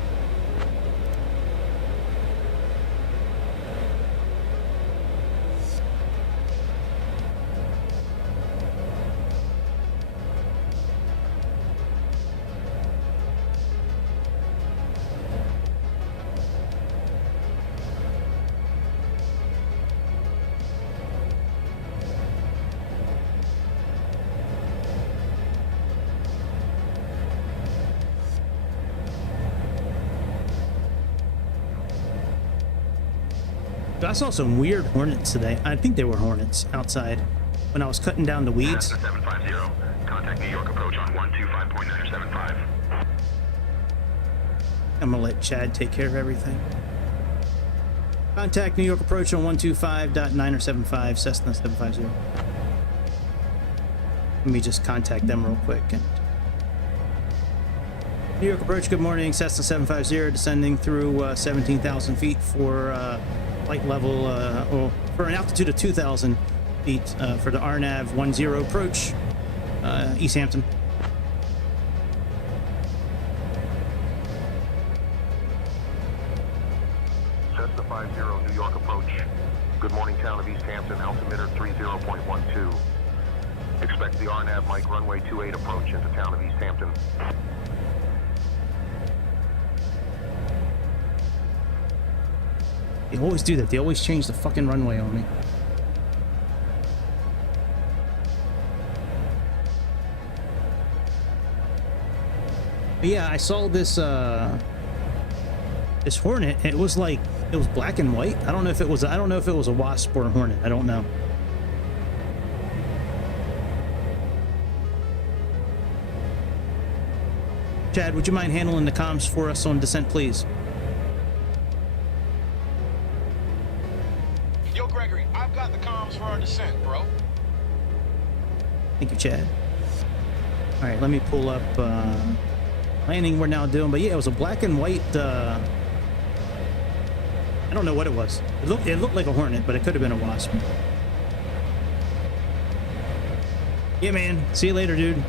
I saw some weird hornets today. I think they were hornets outside when I was cutting down the weeds. Cessna 750, contact New York approach on 125.975. I'm gonna let Chad take care of everything. Contact New York approach on 125.975 Cessna 750. Let me just contact them real quick. New York approach, good morning, Cessna 750, descending through 17,000 feet for flight level, for an altitude of 2,000 feet for the RNAV 10 approach, East Hampton. Cessna 50, New York approach. Good morning, town of East Hampton, altimeter 30.12. Expect the RNAV Mike runway 28 approach into town of East Hampton. They always do that. They always change the fucking runway on me. But yeah, I saw this this Hornet. It was like, it was black and white. I don't know if it was a Wasp or a Hornet. I don't know. Chad, would you mind handling the comms for us on descent, please? Yo, Gregory, I've got the comms for our descent, bro. Thank you, Chad. All right, let me pull up landing we're now doing. But yeah, it was a black and white. I don't know what it was. It looked like a Hornet, but it could have been a Wasp. Yeah, man. See you later, dude.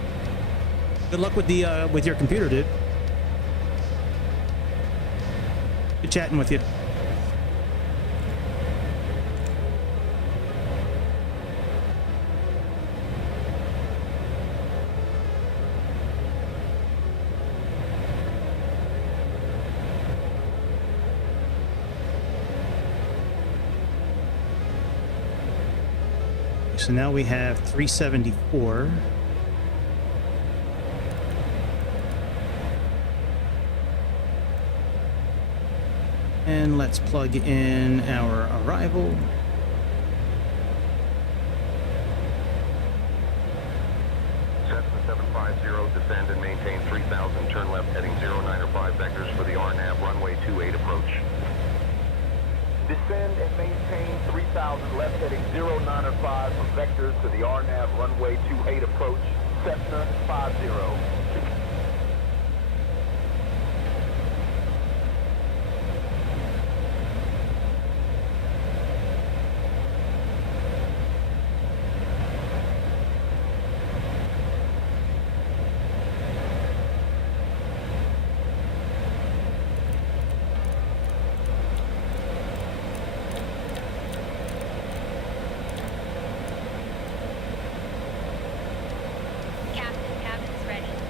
Good luck with the with your computer, dude. Good chatting with you. So now we have 374. And and let's plug in our arrival. Cessna 750, descend and maintain 3000, turn left heading 09 or 5 vectors for the RNAV, runway 28 approach. Descend and maintain 3000, left heading 09 or 5 for vectors to the RNAV, runway 28 approach, Cessna 50.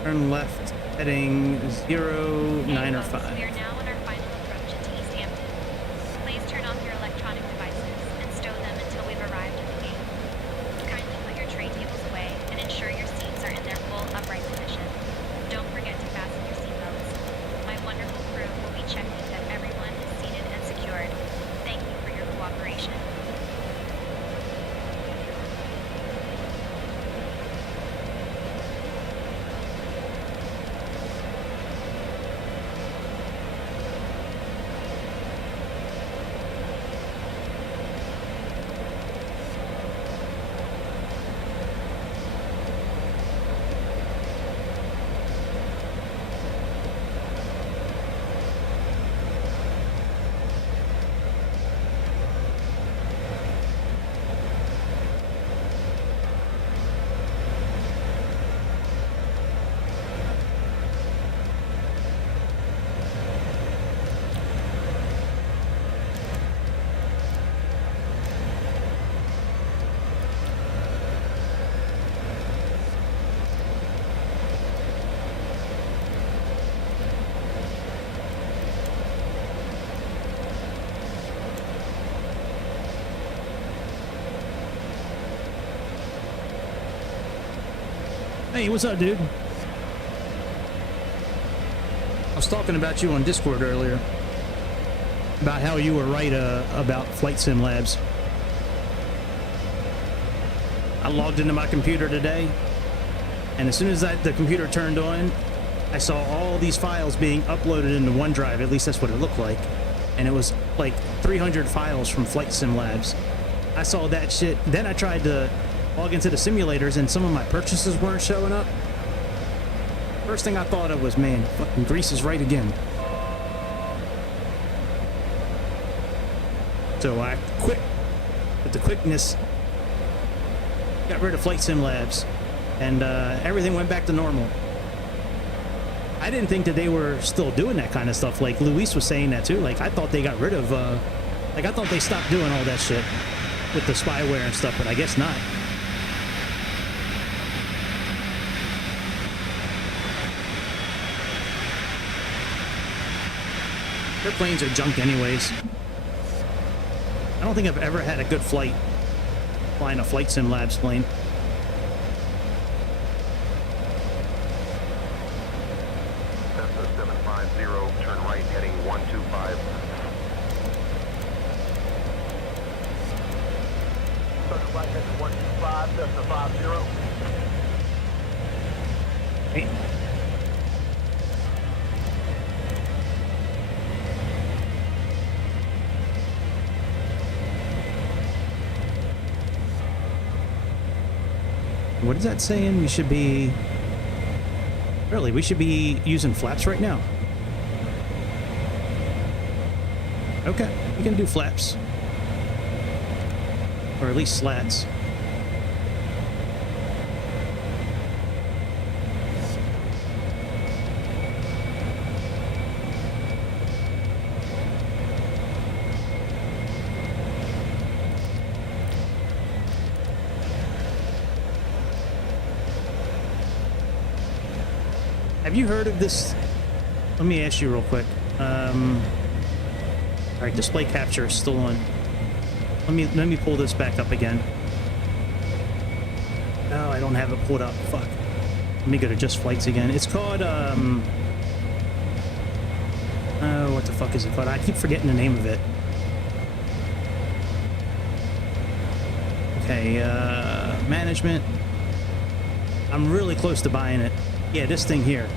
Turn left, heading 09 or 5. We are now on our final approach into East Hampton. Please turn off your electronic devices and stow them until we've arrived at the gate. Kindly put your tray tables away and ensure your seats are in their full upright position. Don't forget to fasten your seatbelts. My wonderful crew will be checking that everyone is seated and secured. Thank you for your cooperation. Hey, what's up, dude? I was talking about you on Discord earlier. About how you were right about Flight Sim Labs. I logged into my computer today, and as soon as the computer turned on, I saw all these files being uploaded into OneDrive. At least that's what it looked like. And it was like 300 files from Flight Sim Labs. I saw that shit. Then I tried to log into the simulators, and some of my purchases weren't showing up. First thing I thought of was, man, fucking Greece is right again. So I quit with the quickness, got rid of Flight Sim Labs, and everything went back to normal. I didn't think that they were still doing that kind of stuff. Like Luis was saying that too. Like I thought they got rid of, like I thought they stopped doing all that shit with the spyware and stuff, but I guess not. Their planes are junk anyways. I don't think I've ever had a good flight flying a Flight Sim Labs plane. Cessna 750, turn right heading 125. Turn right heading 125, Cessna 50. Hey. What is that saying? We should be... Really, we should be using flaps right now. Okay, we can do flaps. Or at least slats. Have you heard of this? Let me ask you real quick. All right, display capture is still on. Let me pull this back up again. No, I don't have it pulled up. Fuck. Let me go to just flights again. It's called Oh, what the fuck is it called? I keep forgetting the name of it. Okay, management. I'm really close to buying it. Yeah, this thing here.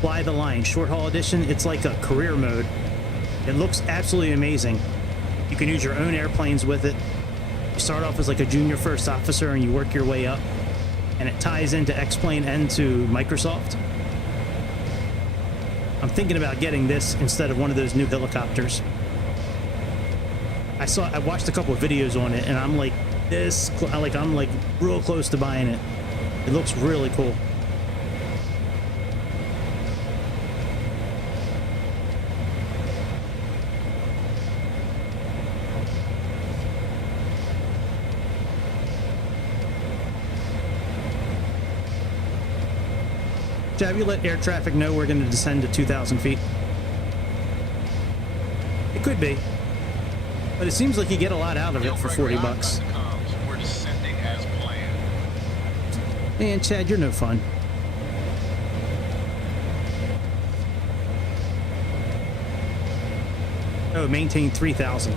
Fly the Line, short haul edition. It's like a career mode. It looks absolutely amazing. You can use your own airplanes with it. You start off as like a junior first officer and you work your way up. And it ties into X-Plane and to Microsoft. I'm thinking about getting this instead of one of those new helicopters. I watched a couple of videos on it, and I'm like I'm like real close to buying it. It looks really cool. Have you let air traffic know we're going to descend to 2,000 feet? It could be. But it seems like you get a lot out of it for 40 bucks. We're descending as planned. Man, Chad, you're no fun. Oh, maintain 3,000.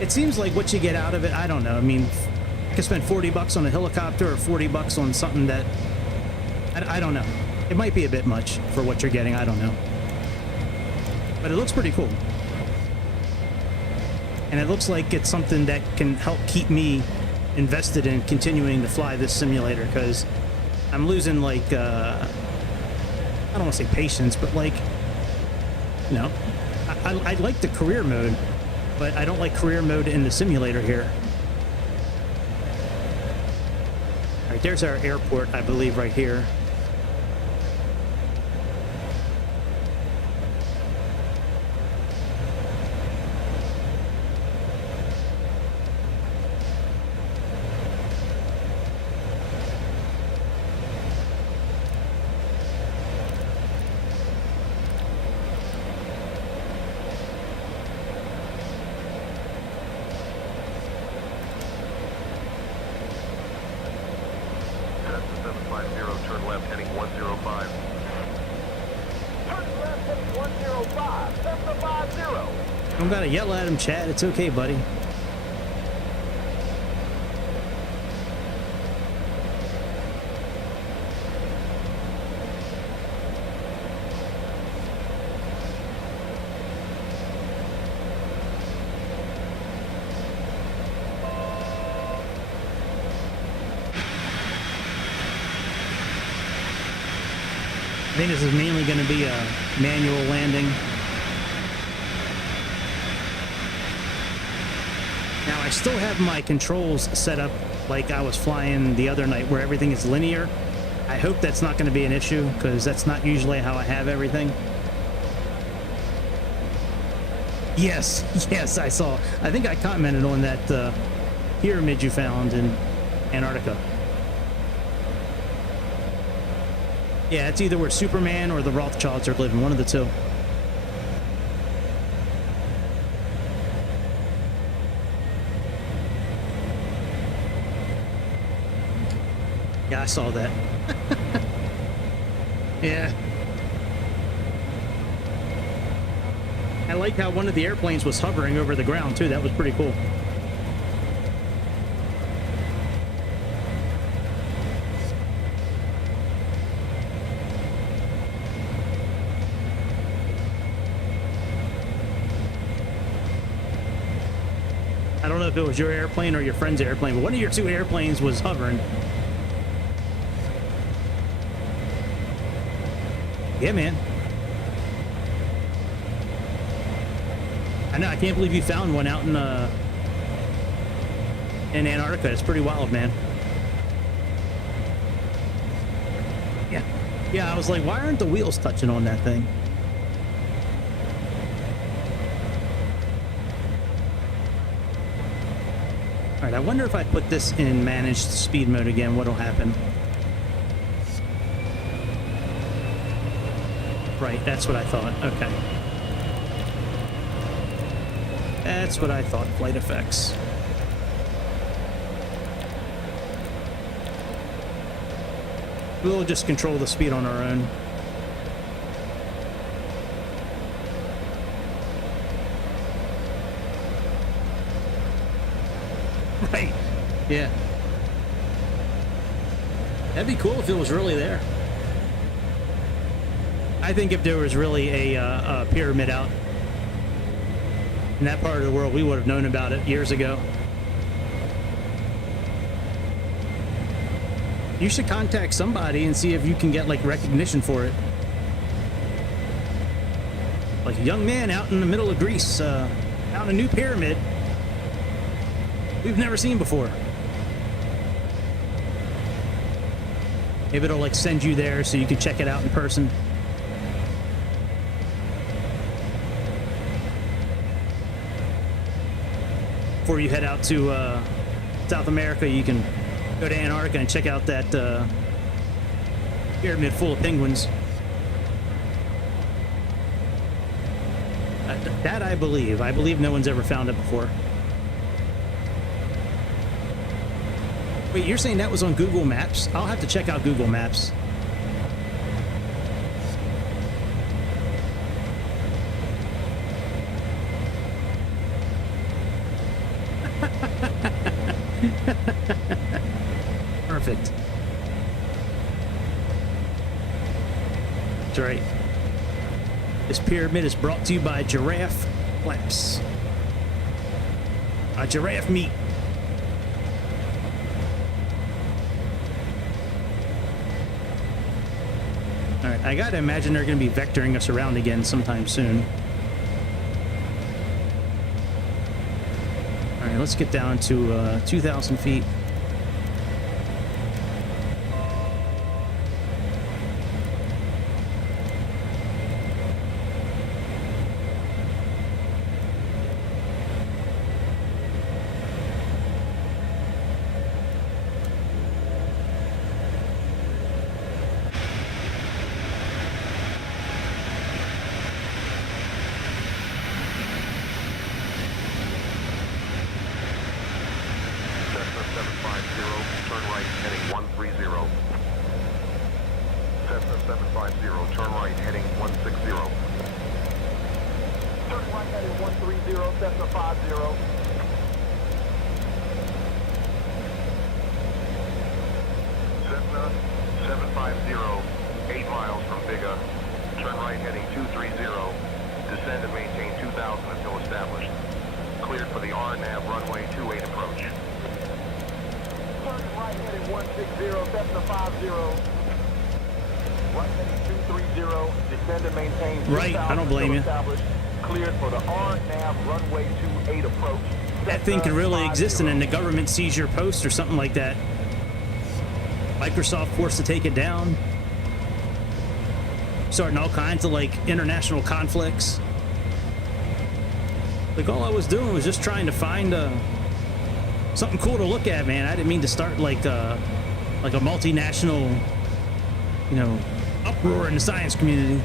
It seems like what you get out of it, I don't know. I mean, I could spend 40 bucks on a helicopter or 40 bucks on something that... I don't know. It might be a bit much for what you're getting. I don't know. But it looks pretty cool. And it looks like it's something that can help keep me invested in continuing to fly this simulator, because I'm losing, like, I don't want to say patience, but, like, you know, I like the career mode, but I don't like career mode in the simulator here. All right, there's our airport, I believe, right here. Turn left heading 105. Turn left heading 105. 750. Don't gotta yell at him, Chad. It's okay, buddy. I think this is mainly going to be a manual landing. Now, I still have my controls set up like I was flying the other night, where everything is linear. I hope that's not going to be an issue, because that's not usually how I have everything. Yes, yes, I saw. I think I commented on that pyramid you found in Antarctica. Yeah, it's either where Superman or the Rothschilds are living, one of the two. Yeah, I saw that. Yeah. I like how one of the airplanes was hovering over the ground, too. That was pretty cool. I don't know if it was your airplane or your friend's airplane, but one of your two airplanes was hovering. Yeah, man. I know, I can't believe you found one out in Antarctica. It's pretty wild, man. Yeah. Yeah, I was like, why aren't the wheels touching on that thing? All right, I wonder if I put this in managed speed mode again, what'll happen? Right, that's what I thought. Okay. That's what I thought, flight effects. We'll just control the speed on our own. Right. Yeah. That'd be cool if it was really there. I think if there was really a pyramid out in that part of the world, we would have known about it years ago. You should contact somebody and see if you can get like recognition for it. Like a young man out in the middle of Greece found a new pyramid we've never seen before. Maybe it'll like send you there so you can check it out in person. Before you head out to South America, you can go to Antarctica and check out that pyramid full of penguins. That I believe. I believe no one's ever found it before. Wait, you're saying that was on Google Maps? I'll have to check out Google Maps. Perfect. That's right. This pyramid is brought to you by Giraffe Flaps. Giraffe meat. Alright, I gotta imagine they're gonna be vectoring us around again sometime soon. Alright, let's get down to 2,000 feet. Right, I don't blame you. That thing could really exist and then the government sees your post or something like that. Microsoft forced to take it down. Starting all kinds of like international conflicts. Like all I was doing was just trying to find something cool to look at, man. I didn't mean to start like a multinational, you know, uproar in the science community.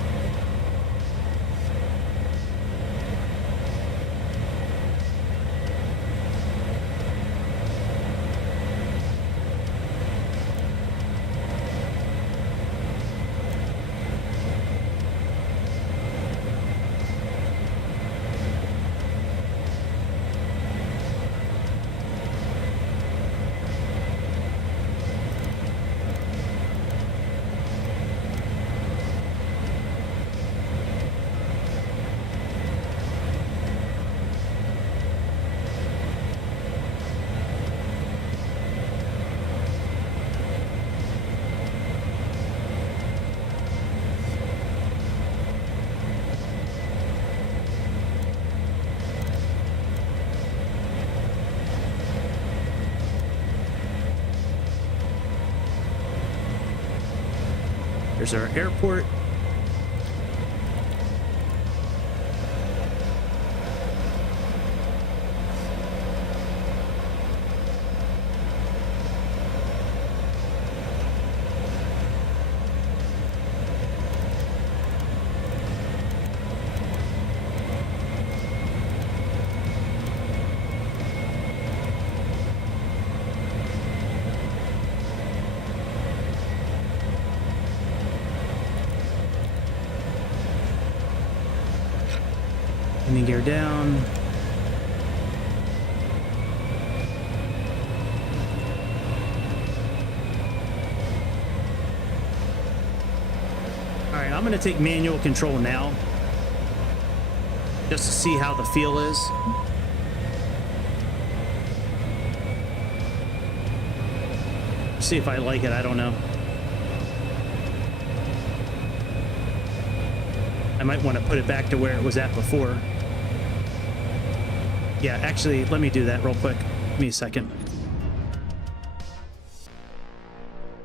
There's our airport. Landing gear down. All right, I'm going to take manual control now, just to see how the feel is. See if I like it, I don't know. I might want to put it back to where it was at before. Yeah, actually, let me do that real quick. Give me a second.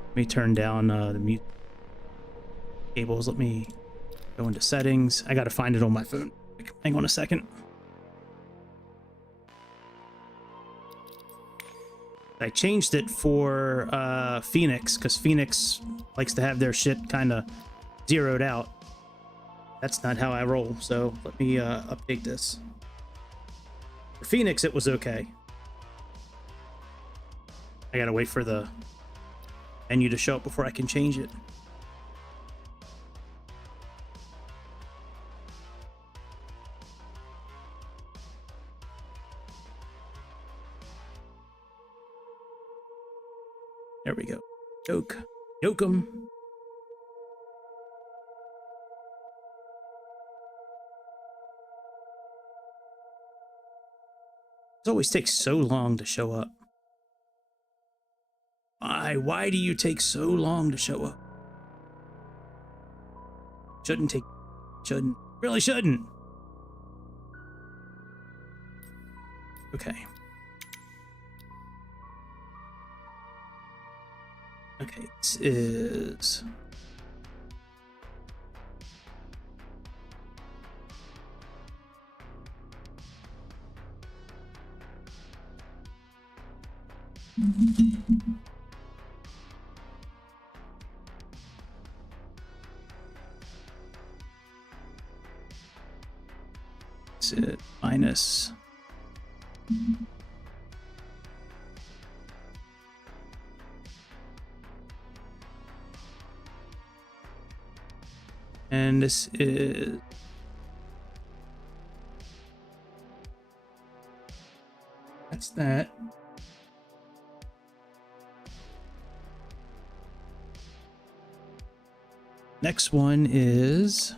Let me turn down the mute cables. Let me go into settings. I gotta find it on my phone. Hang on a second. I changed it for Phoenix because Phoenix likes to have their shit kind of zeroed out. That's not how I roll, so let me update this. For Phoenix, it was okay. I gotta wait for the menu to show up before I can change it. There we go. Yoke 'em. It always takes so long to show up. Why do you take so long to show up? Shouldn't. Really shouldn't. Okay. Okay, this is... It's minus... And this is... That's that. Next one is...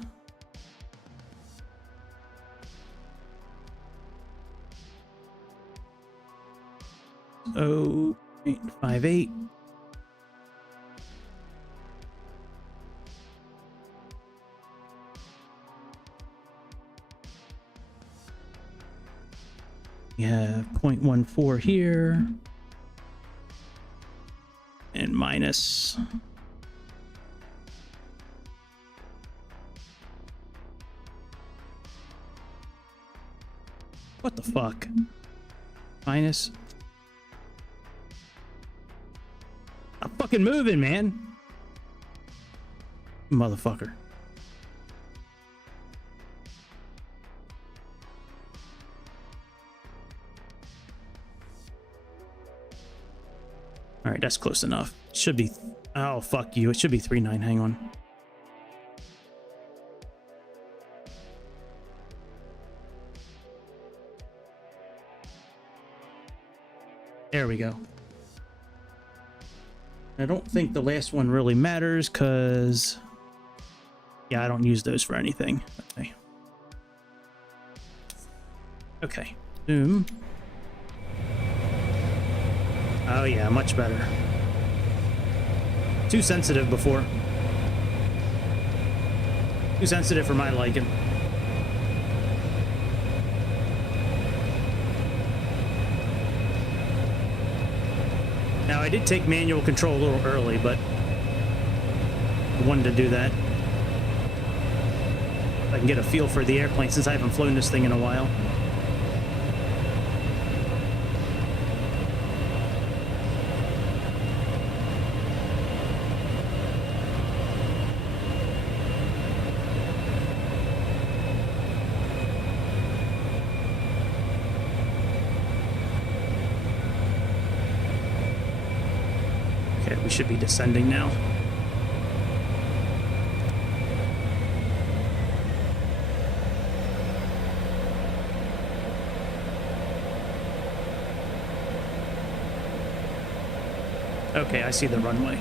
0.58. We have 0.14 here. And minus... What the fuck? Minus... I'm fucking moving, man. Motherfucker. All right, that's close enough. Should be... Oh, fuck you. It should be 3.9. Hang on. There we go. I don't think the last one really matters because... Yeah, I don't use those for anything. Okay. Okay. Zoom. Oh yeah, much better. Too sensitive before. Too sensitive for my liking. Now I did take manual control a little early, but I wanted to do that. I can get a feel for the airplane since I haven't flown this thing in a while. We should be descending now. Okay, I see the runway.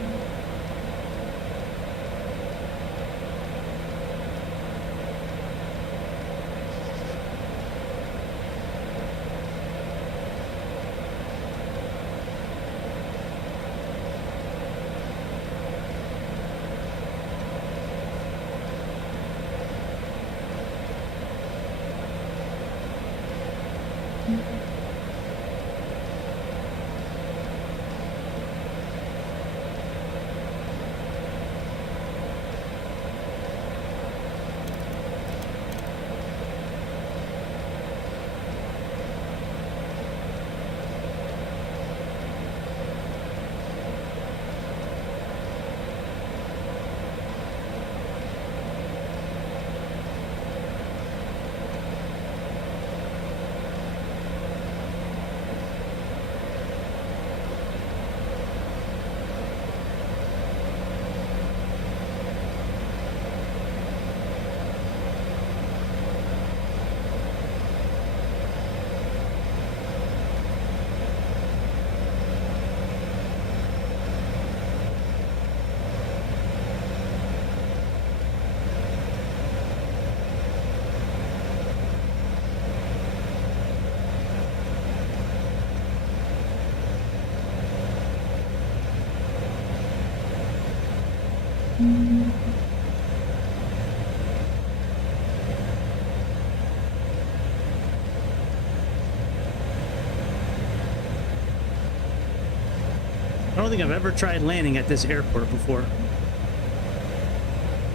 I don't think I've ever tried landing at this airport before.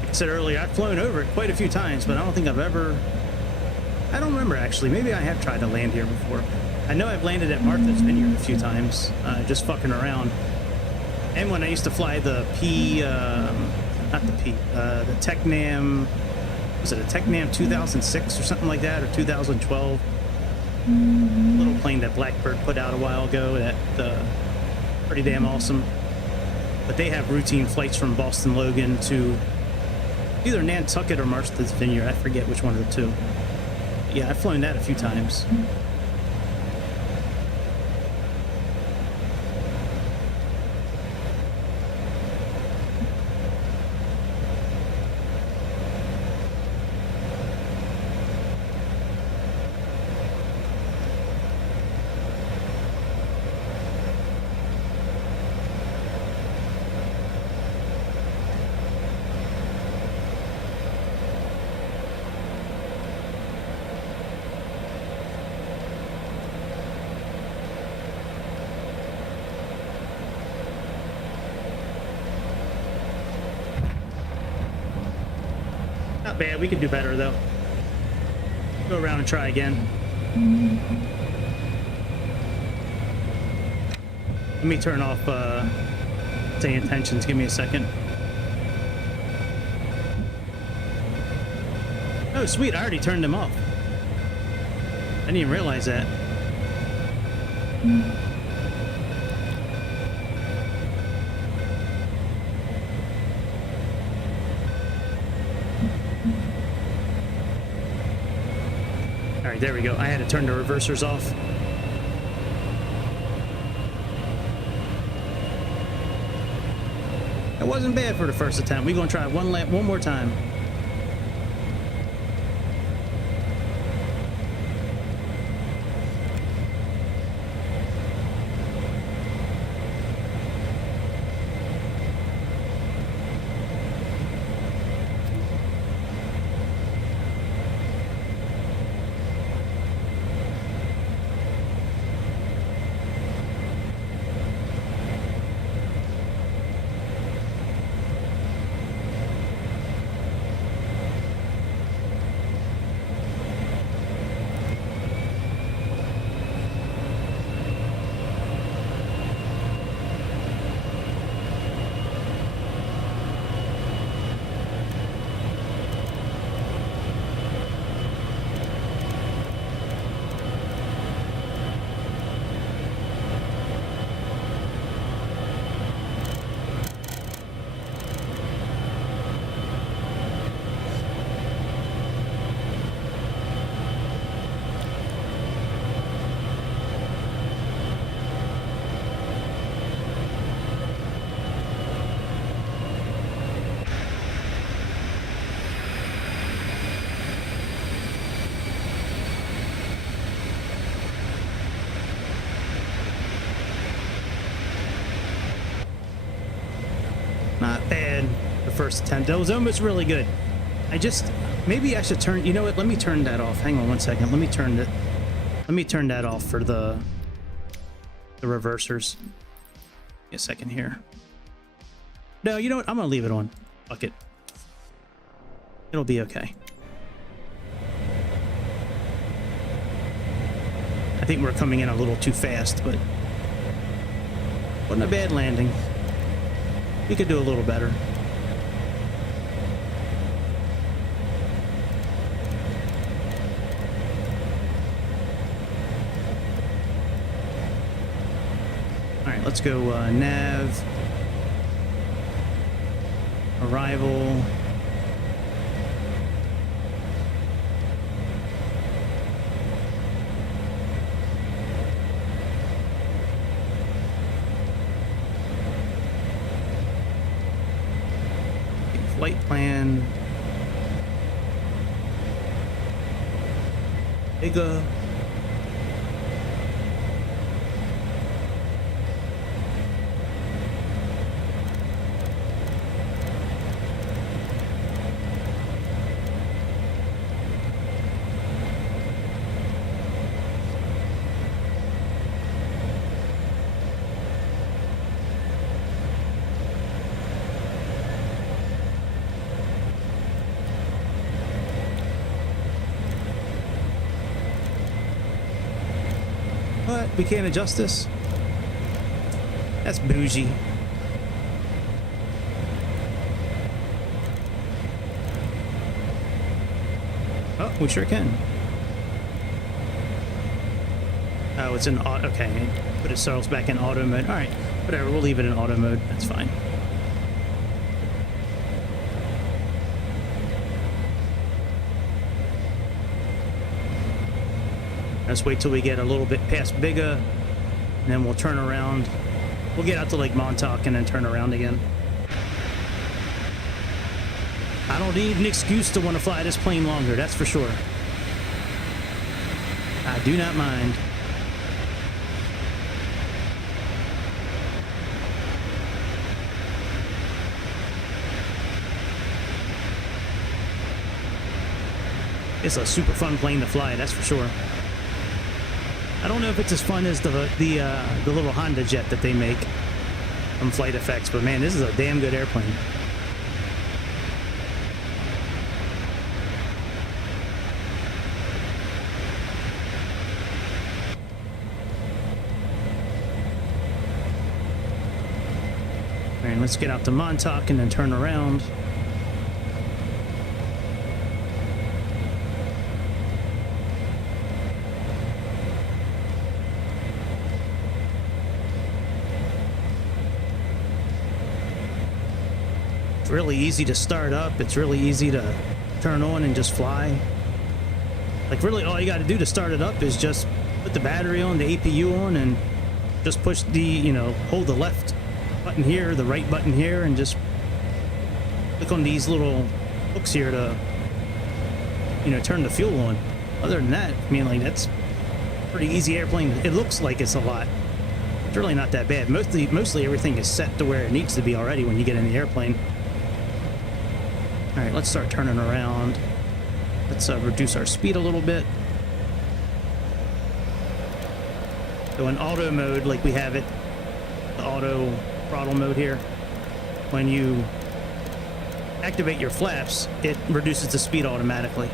Like I said earlier, I've flown over it quite a few times, but I don't think I've ever... I don't remember, actually. Maybe I have tried to land here before. I know I've landed at Martha's Vineyard a few times, just fucking around. And when I used to fly the the Technam... Was it a Technam 2006 or something like that, or 2012? Little plane that Blackbird put out a while ago that... pretty damn awesome. But they have routine flights from Boston Logan to either Nantucket or Martha's Vineyard. I forget which one of the two. Yeah, I've flown that a few times. Not bad. We could do better, though. Go around and try again. Let me turn off Sayintentions. Give me a second. Oh, sweet. I already turned them off. I didn't even realize that. Alright, there we go. I had to turn the reversers off. It wasn't bad for the first attempt. We're gonna try it one more time. first attempt. That was almost really good. Maybe I should turn, you know what, let me turn that off. Hang on one second. Let me turn that off for the reversers. Give me a second here. No, you know what, I'm gonna leave it on. Fuck it. It'll be okay. I think we're coming in a little too fast, but wasn't a bad landing. We could do a little better. All right, let's go nav, arrival. Flight plan. Bigger. What? We can't adjust this? That's bougie. Oh, we sure can. Oh, it's in auto. Okay, put ourselves back in auto mode. All right, whatever. We'll leave it in auto mode. That's fine. Let's wait till we get a little bit past Bigger, and then we'll turn around. We'll get out to Lake Montauk and then turn around again. I don't need an excuse to want to fly this plane longer, that's for sure. I do not mind. It's a super fun plane to fly, that's for sure. I don't know if it's as fun as the little Honda jet that they make from Flight Effects, but man, this is a damn good airplane. All right, let's get out to Montauk and then turn around. It's really easy to start up. It's really easy to turn on and just fly. Like really all you got to do to start it up is just put the battery on, the APU on, and just push the, you know, hold the left button here, the right button here, and just click on these little hooks here to, you know, turn the fuel on. Other than that, I mean, like, that's a pretty easy airplane. It looks like it's a lot. It's really not that bad. Mostly everything is set to where it needs to be already when you get in the airplane. All right, let's start turning around. Let's reduce our speed a little bit. So in auto mode, like we have it, the auto throttle mode here, when you activate your flaps, it reduces the speed automatically.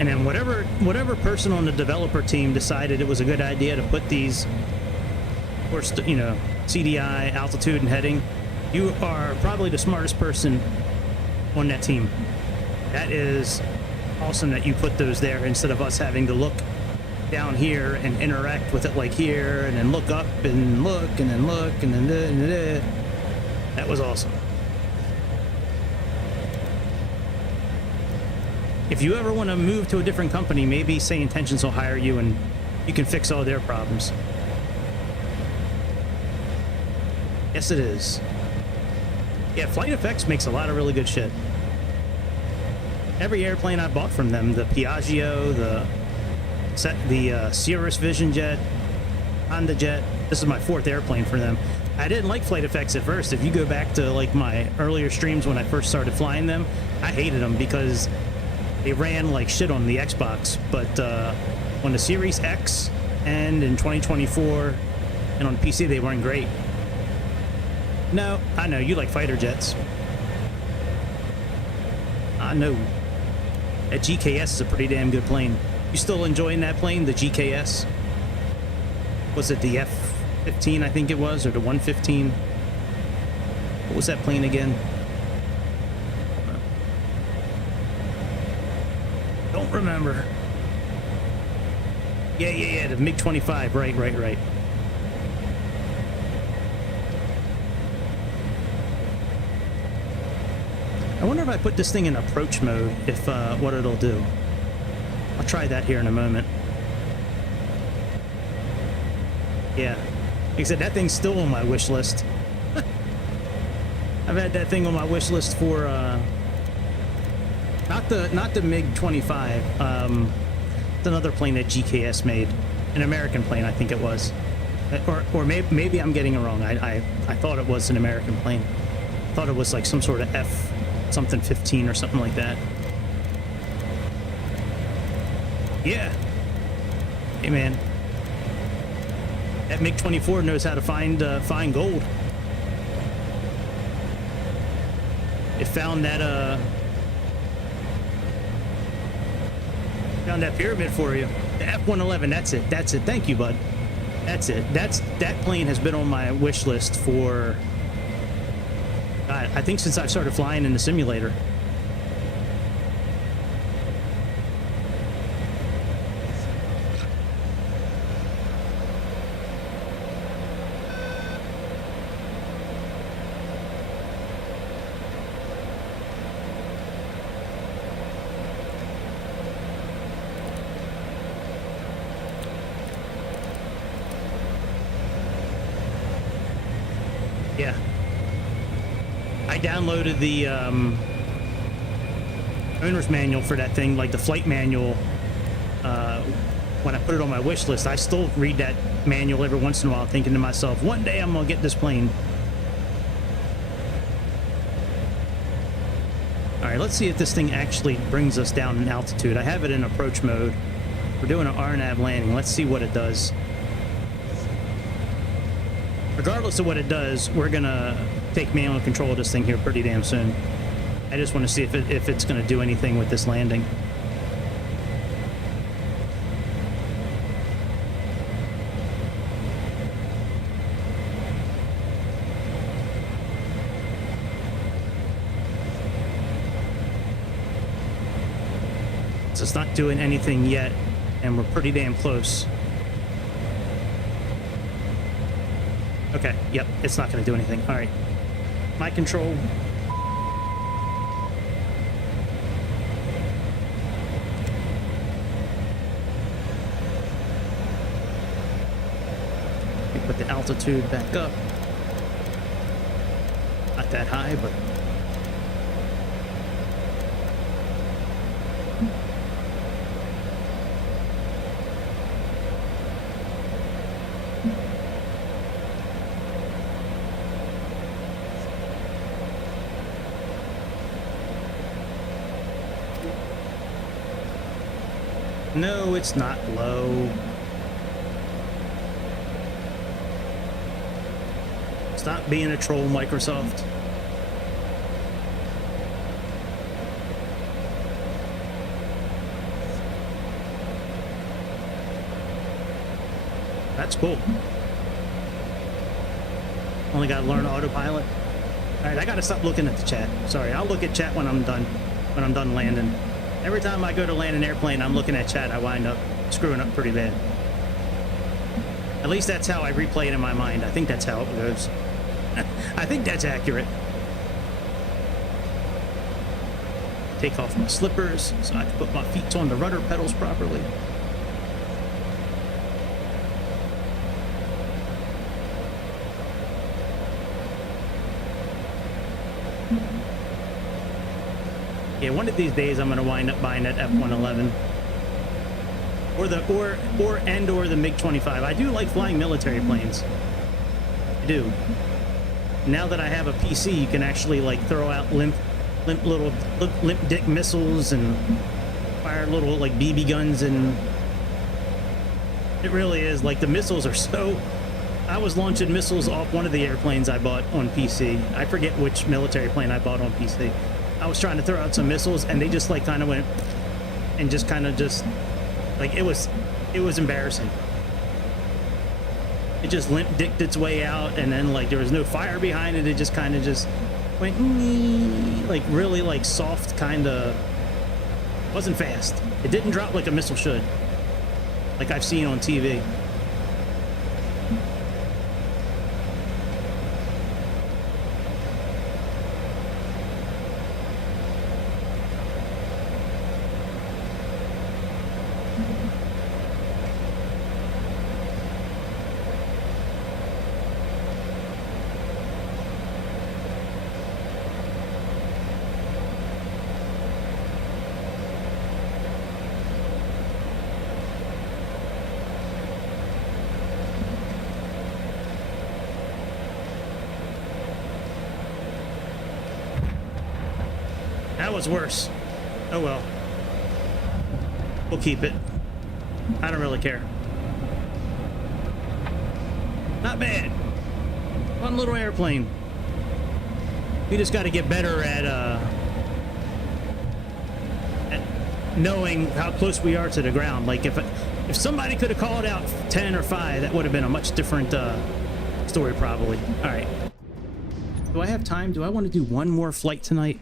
And then whatever person on the developer team decided it was a good idea to put these, of course, you know, CDI, altitude, and heading, You are probably the smartest person on that team. That is awesome that you put those there instead of us having to look down here and interact with it like here and then look up and look and then look and then that was awesome. If you ever want to move to a different company, maybe Sayintentions will hire you and you can fix all their problems. Yes, it is. Yeah, Flight Effects makes a lot of really good shit. Every airplane I bought from them, the Piaggio, the Cirrus Vision Jet, Honda Jet. This is my 4th airplane for them. I didn't like Flight Effects at first. If you go back to like my earlier streams when I first started flying them, I hated them because they ran like shit on the Xbox. But on the Series X and in 2024 and on PC, they weren't great. No, I know you like fighter jets. I know. That GKS is a pretty damn good plane. You still enjoying that plane, the GKS? Was it the F-15, I think it was, or the 115? What was that plane again? Don't remember. Yeah, the MiG-25, right. I wonder if I put this thing in approach mode, if what it'll do. I'll try that here in a moment. Yeah, like I said, that thing's still on my wish list. I've had that thing on my wish list for not the MiG-25. It's another plane that GKS made, an American plane, I think it was, or maybe I'm getting it wrong. I thought it was an American plane. I thought it was like some sort of F something 15 or something like that. Yeah. Hey man, that MiG-24 knows how to find gold. It found that pyramid for you. The F-111. That's it. Thank you, bud. That's it. That plane has been on my wish list for, God, I think since I've started flying in the simulator. Yeah. I downloaded the owner's manual for that thing, like the flight manual, when I put it on my wish list. I still read that manual every once in a while, thinking to myself, one day I'm gonna get this plane. All right, let's see if this thing actually brings us down in altitude. I have it in approach mode. We're doing an RNAV landing. Let's see what it does. Regardless of what it does, we're gonna take manual control of this thing here pretty damn soon. I just want to see if it's gonna do anything with this landing. So it's not doing anything yet, and we're pretty damn close. Okay, yep, it's not going to do anything. All right. My control. We put the altitude back up. Not that high, but... No, it's not low. Stop being a troll, Microsoft. That's cool. Only got to learn autopilot. All right, I gotta stop looking at the chat. Sorry, I'll look at chat when I'm done. When I'm done landing. Every time I go to land an airplane, I'm looking at chat. I wind up screwing up pretty bad. At least that's how I replay it in my mind. I think that's how it goes. I think that's accurate. Take off my slippers so I can put my feet on the rudder pedals properly. Yeah, one of these days I'm gonna wind up buying that F-111 or the or the MiG-25. I do like flying military planes. I do. Now that I have a PC, you can actually like throw out limp dick missiles and fire little like BB guns, and it really is like the missiles are so. I was launching missiles off one of the airplanes I bought on PC. I forget which military plane I bought on PC. I was trying to throw out some missiles and they just like kind of went and just kind of just like it was embarrassing. It just limp dicked its way out, and then like there was no fire behind it. It just kind of just went like really like soft, kind of wasn't fast. It didn't drop like a missile should, like I've seen on TV. That was worse. Oh well. We'll keep it. I don't really care. Not bad. Fun little airplane. We just got to get better at knowing how close we are to the ground. Like if somebody could have called out 10 or 5, that would have been a much different story probably. All right. Do I have time? Do I want to do one more flight tonight?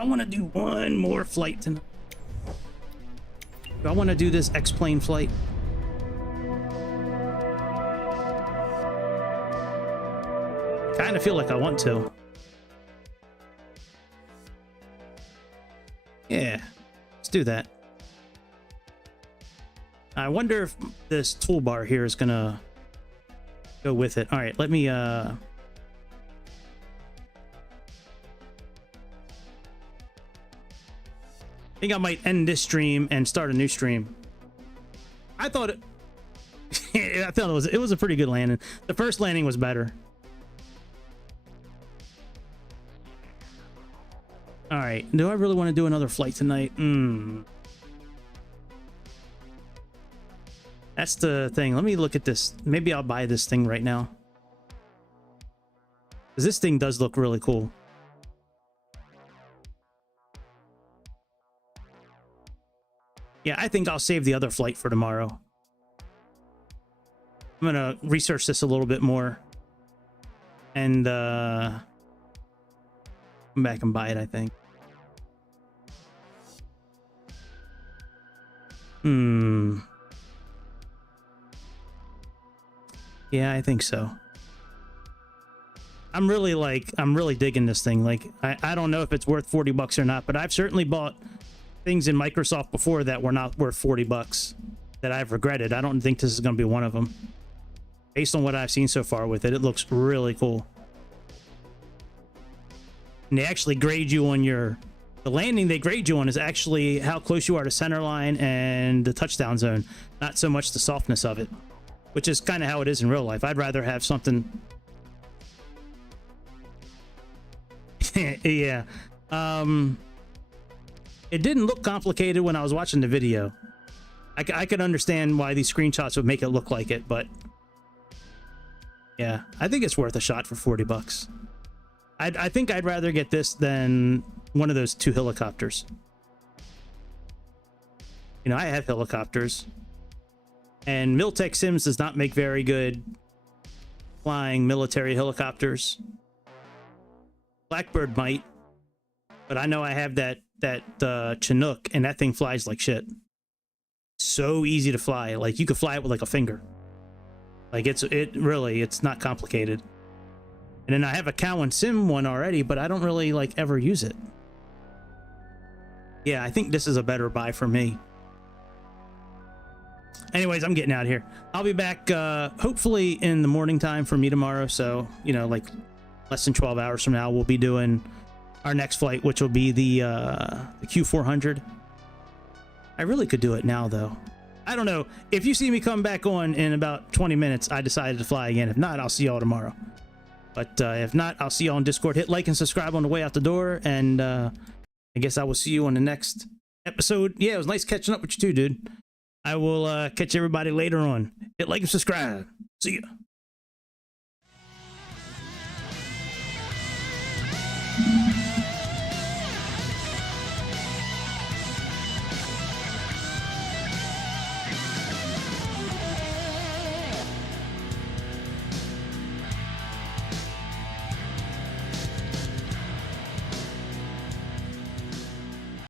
I want to do one more flight tonight. Do I want to do this X-plane flight? I kind of feel like I want to. Yeah, let's do that. I wonder if this toolbar here is gonna go with it. All right, let me I think I might end this stream and start a new stream. I thought it I thought it was a pretty good landing. The first landing was better. All right, do I really want to do another flight tonight? That's the thing. Let me look at this. Maybe I'll buy this thing right now, because this thing does look really cool. Yeah, I think I'll save the other flight for tomorrow. I'm gonna research this a little bit more and come back and buy it, I think. Yeah, I think so. I'm really digging this thing. Like, I don't know if it's worth 40 bucks or not, but I've certainly bought things in Microsoft before that were not worth 40 bucks that I've regretted. I don't think this is going to be one of them. Based on what I've seen so far with it, it looks really cool. And they actually grade you on the landing they grade you on is actually how close you are to center line and the touchdown zone, not so much the softness of it, which is kind of how it is in real life. I'd rather have something. Yeah. It didn't look complicated when I was watching the video. I could understand why these screenshots would make it look like it, but yeah, I think it's worth a shot for 40 bucks. I think I'd rather get this than one of those 2 helicopters. You know, I have helicopters, and Miltech Sims does not make very good flying military helicopters. Blackbird might, but I know I have that Chinook, and that thing flies like shit. So easy to fly. Like, you could fly it with like a finger. Like, it's not complicated. And then I have a Cowan Sim one already, but I don't really like ever use it. Yeah, I think this is a better buy for me. Anyways, I'm getting out of here. I'll be back hopefully in the morning time for me tomorrow. So, you know, like less than 12 hours from now, we'll be doing our next flight, which will be the Q400. I really could do it now, though. I don't know. If you see me come back on in about 20 minutes, I decided to fly again. If not, I'll see y'all tomorrow. But if not, I'll see y'all on Discord. Hit like and subscribe on the way out the door. And I guess I will see you on the next episode. Yeah, it was nice catching up with you too, dude. I will catch everybody later on. Hit like and subscribe. See ya.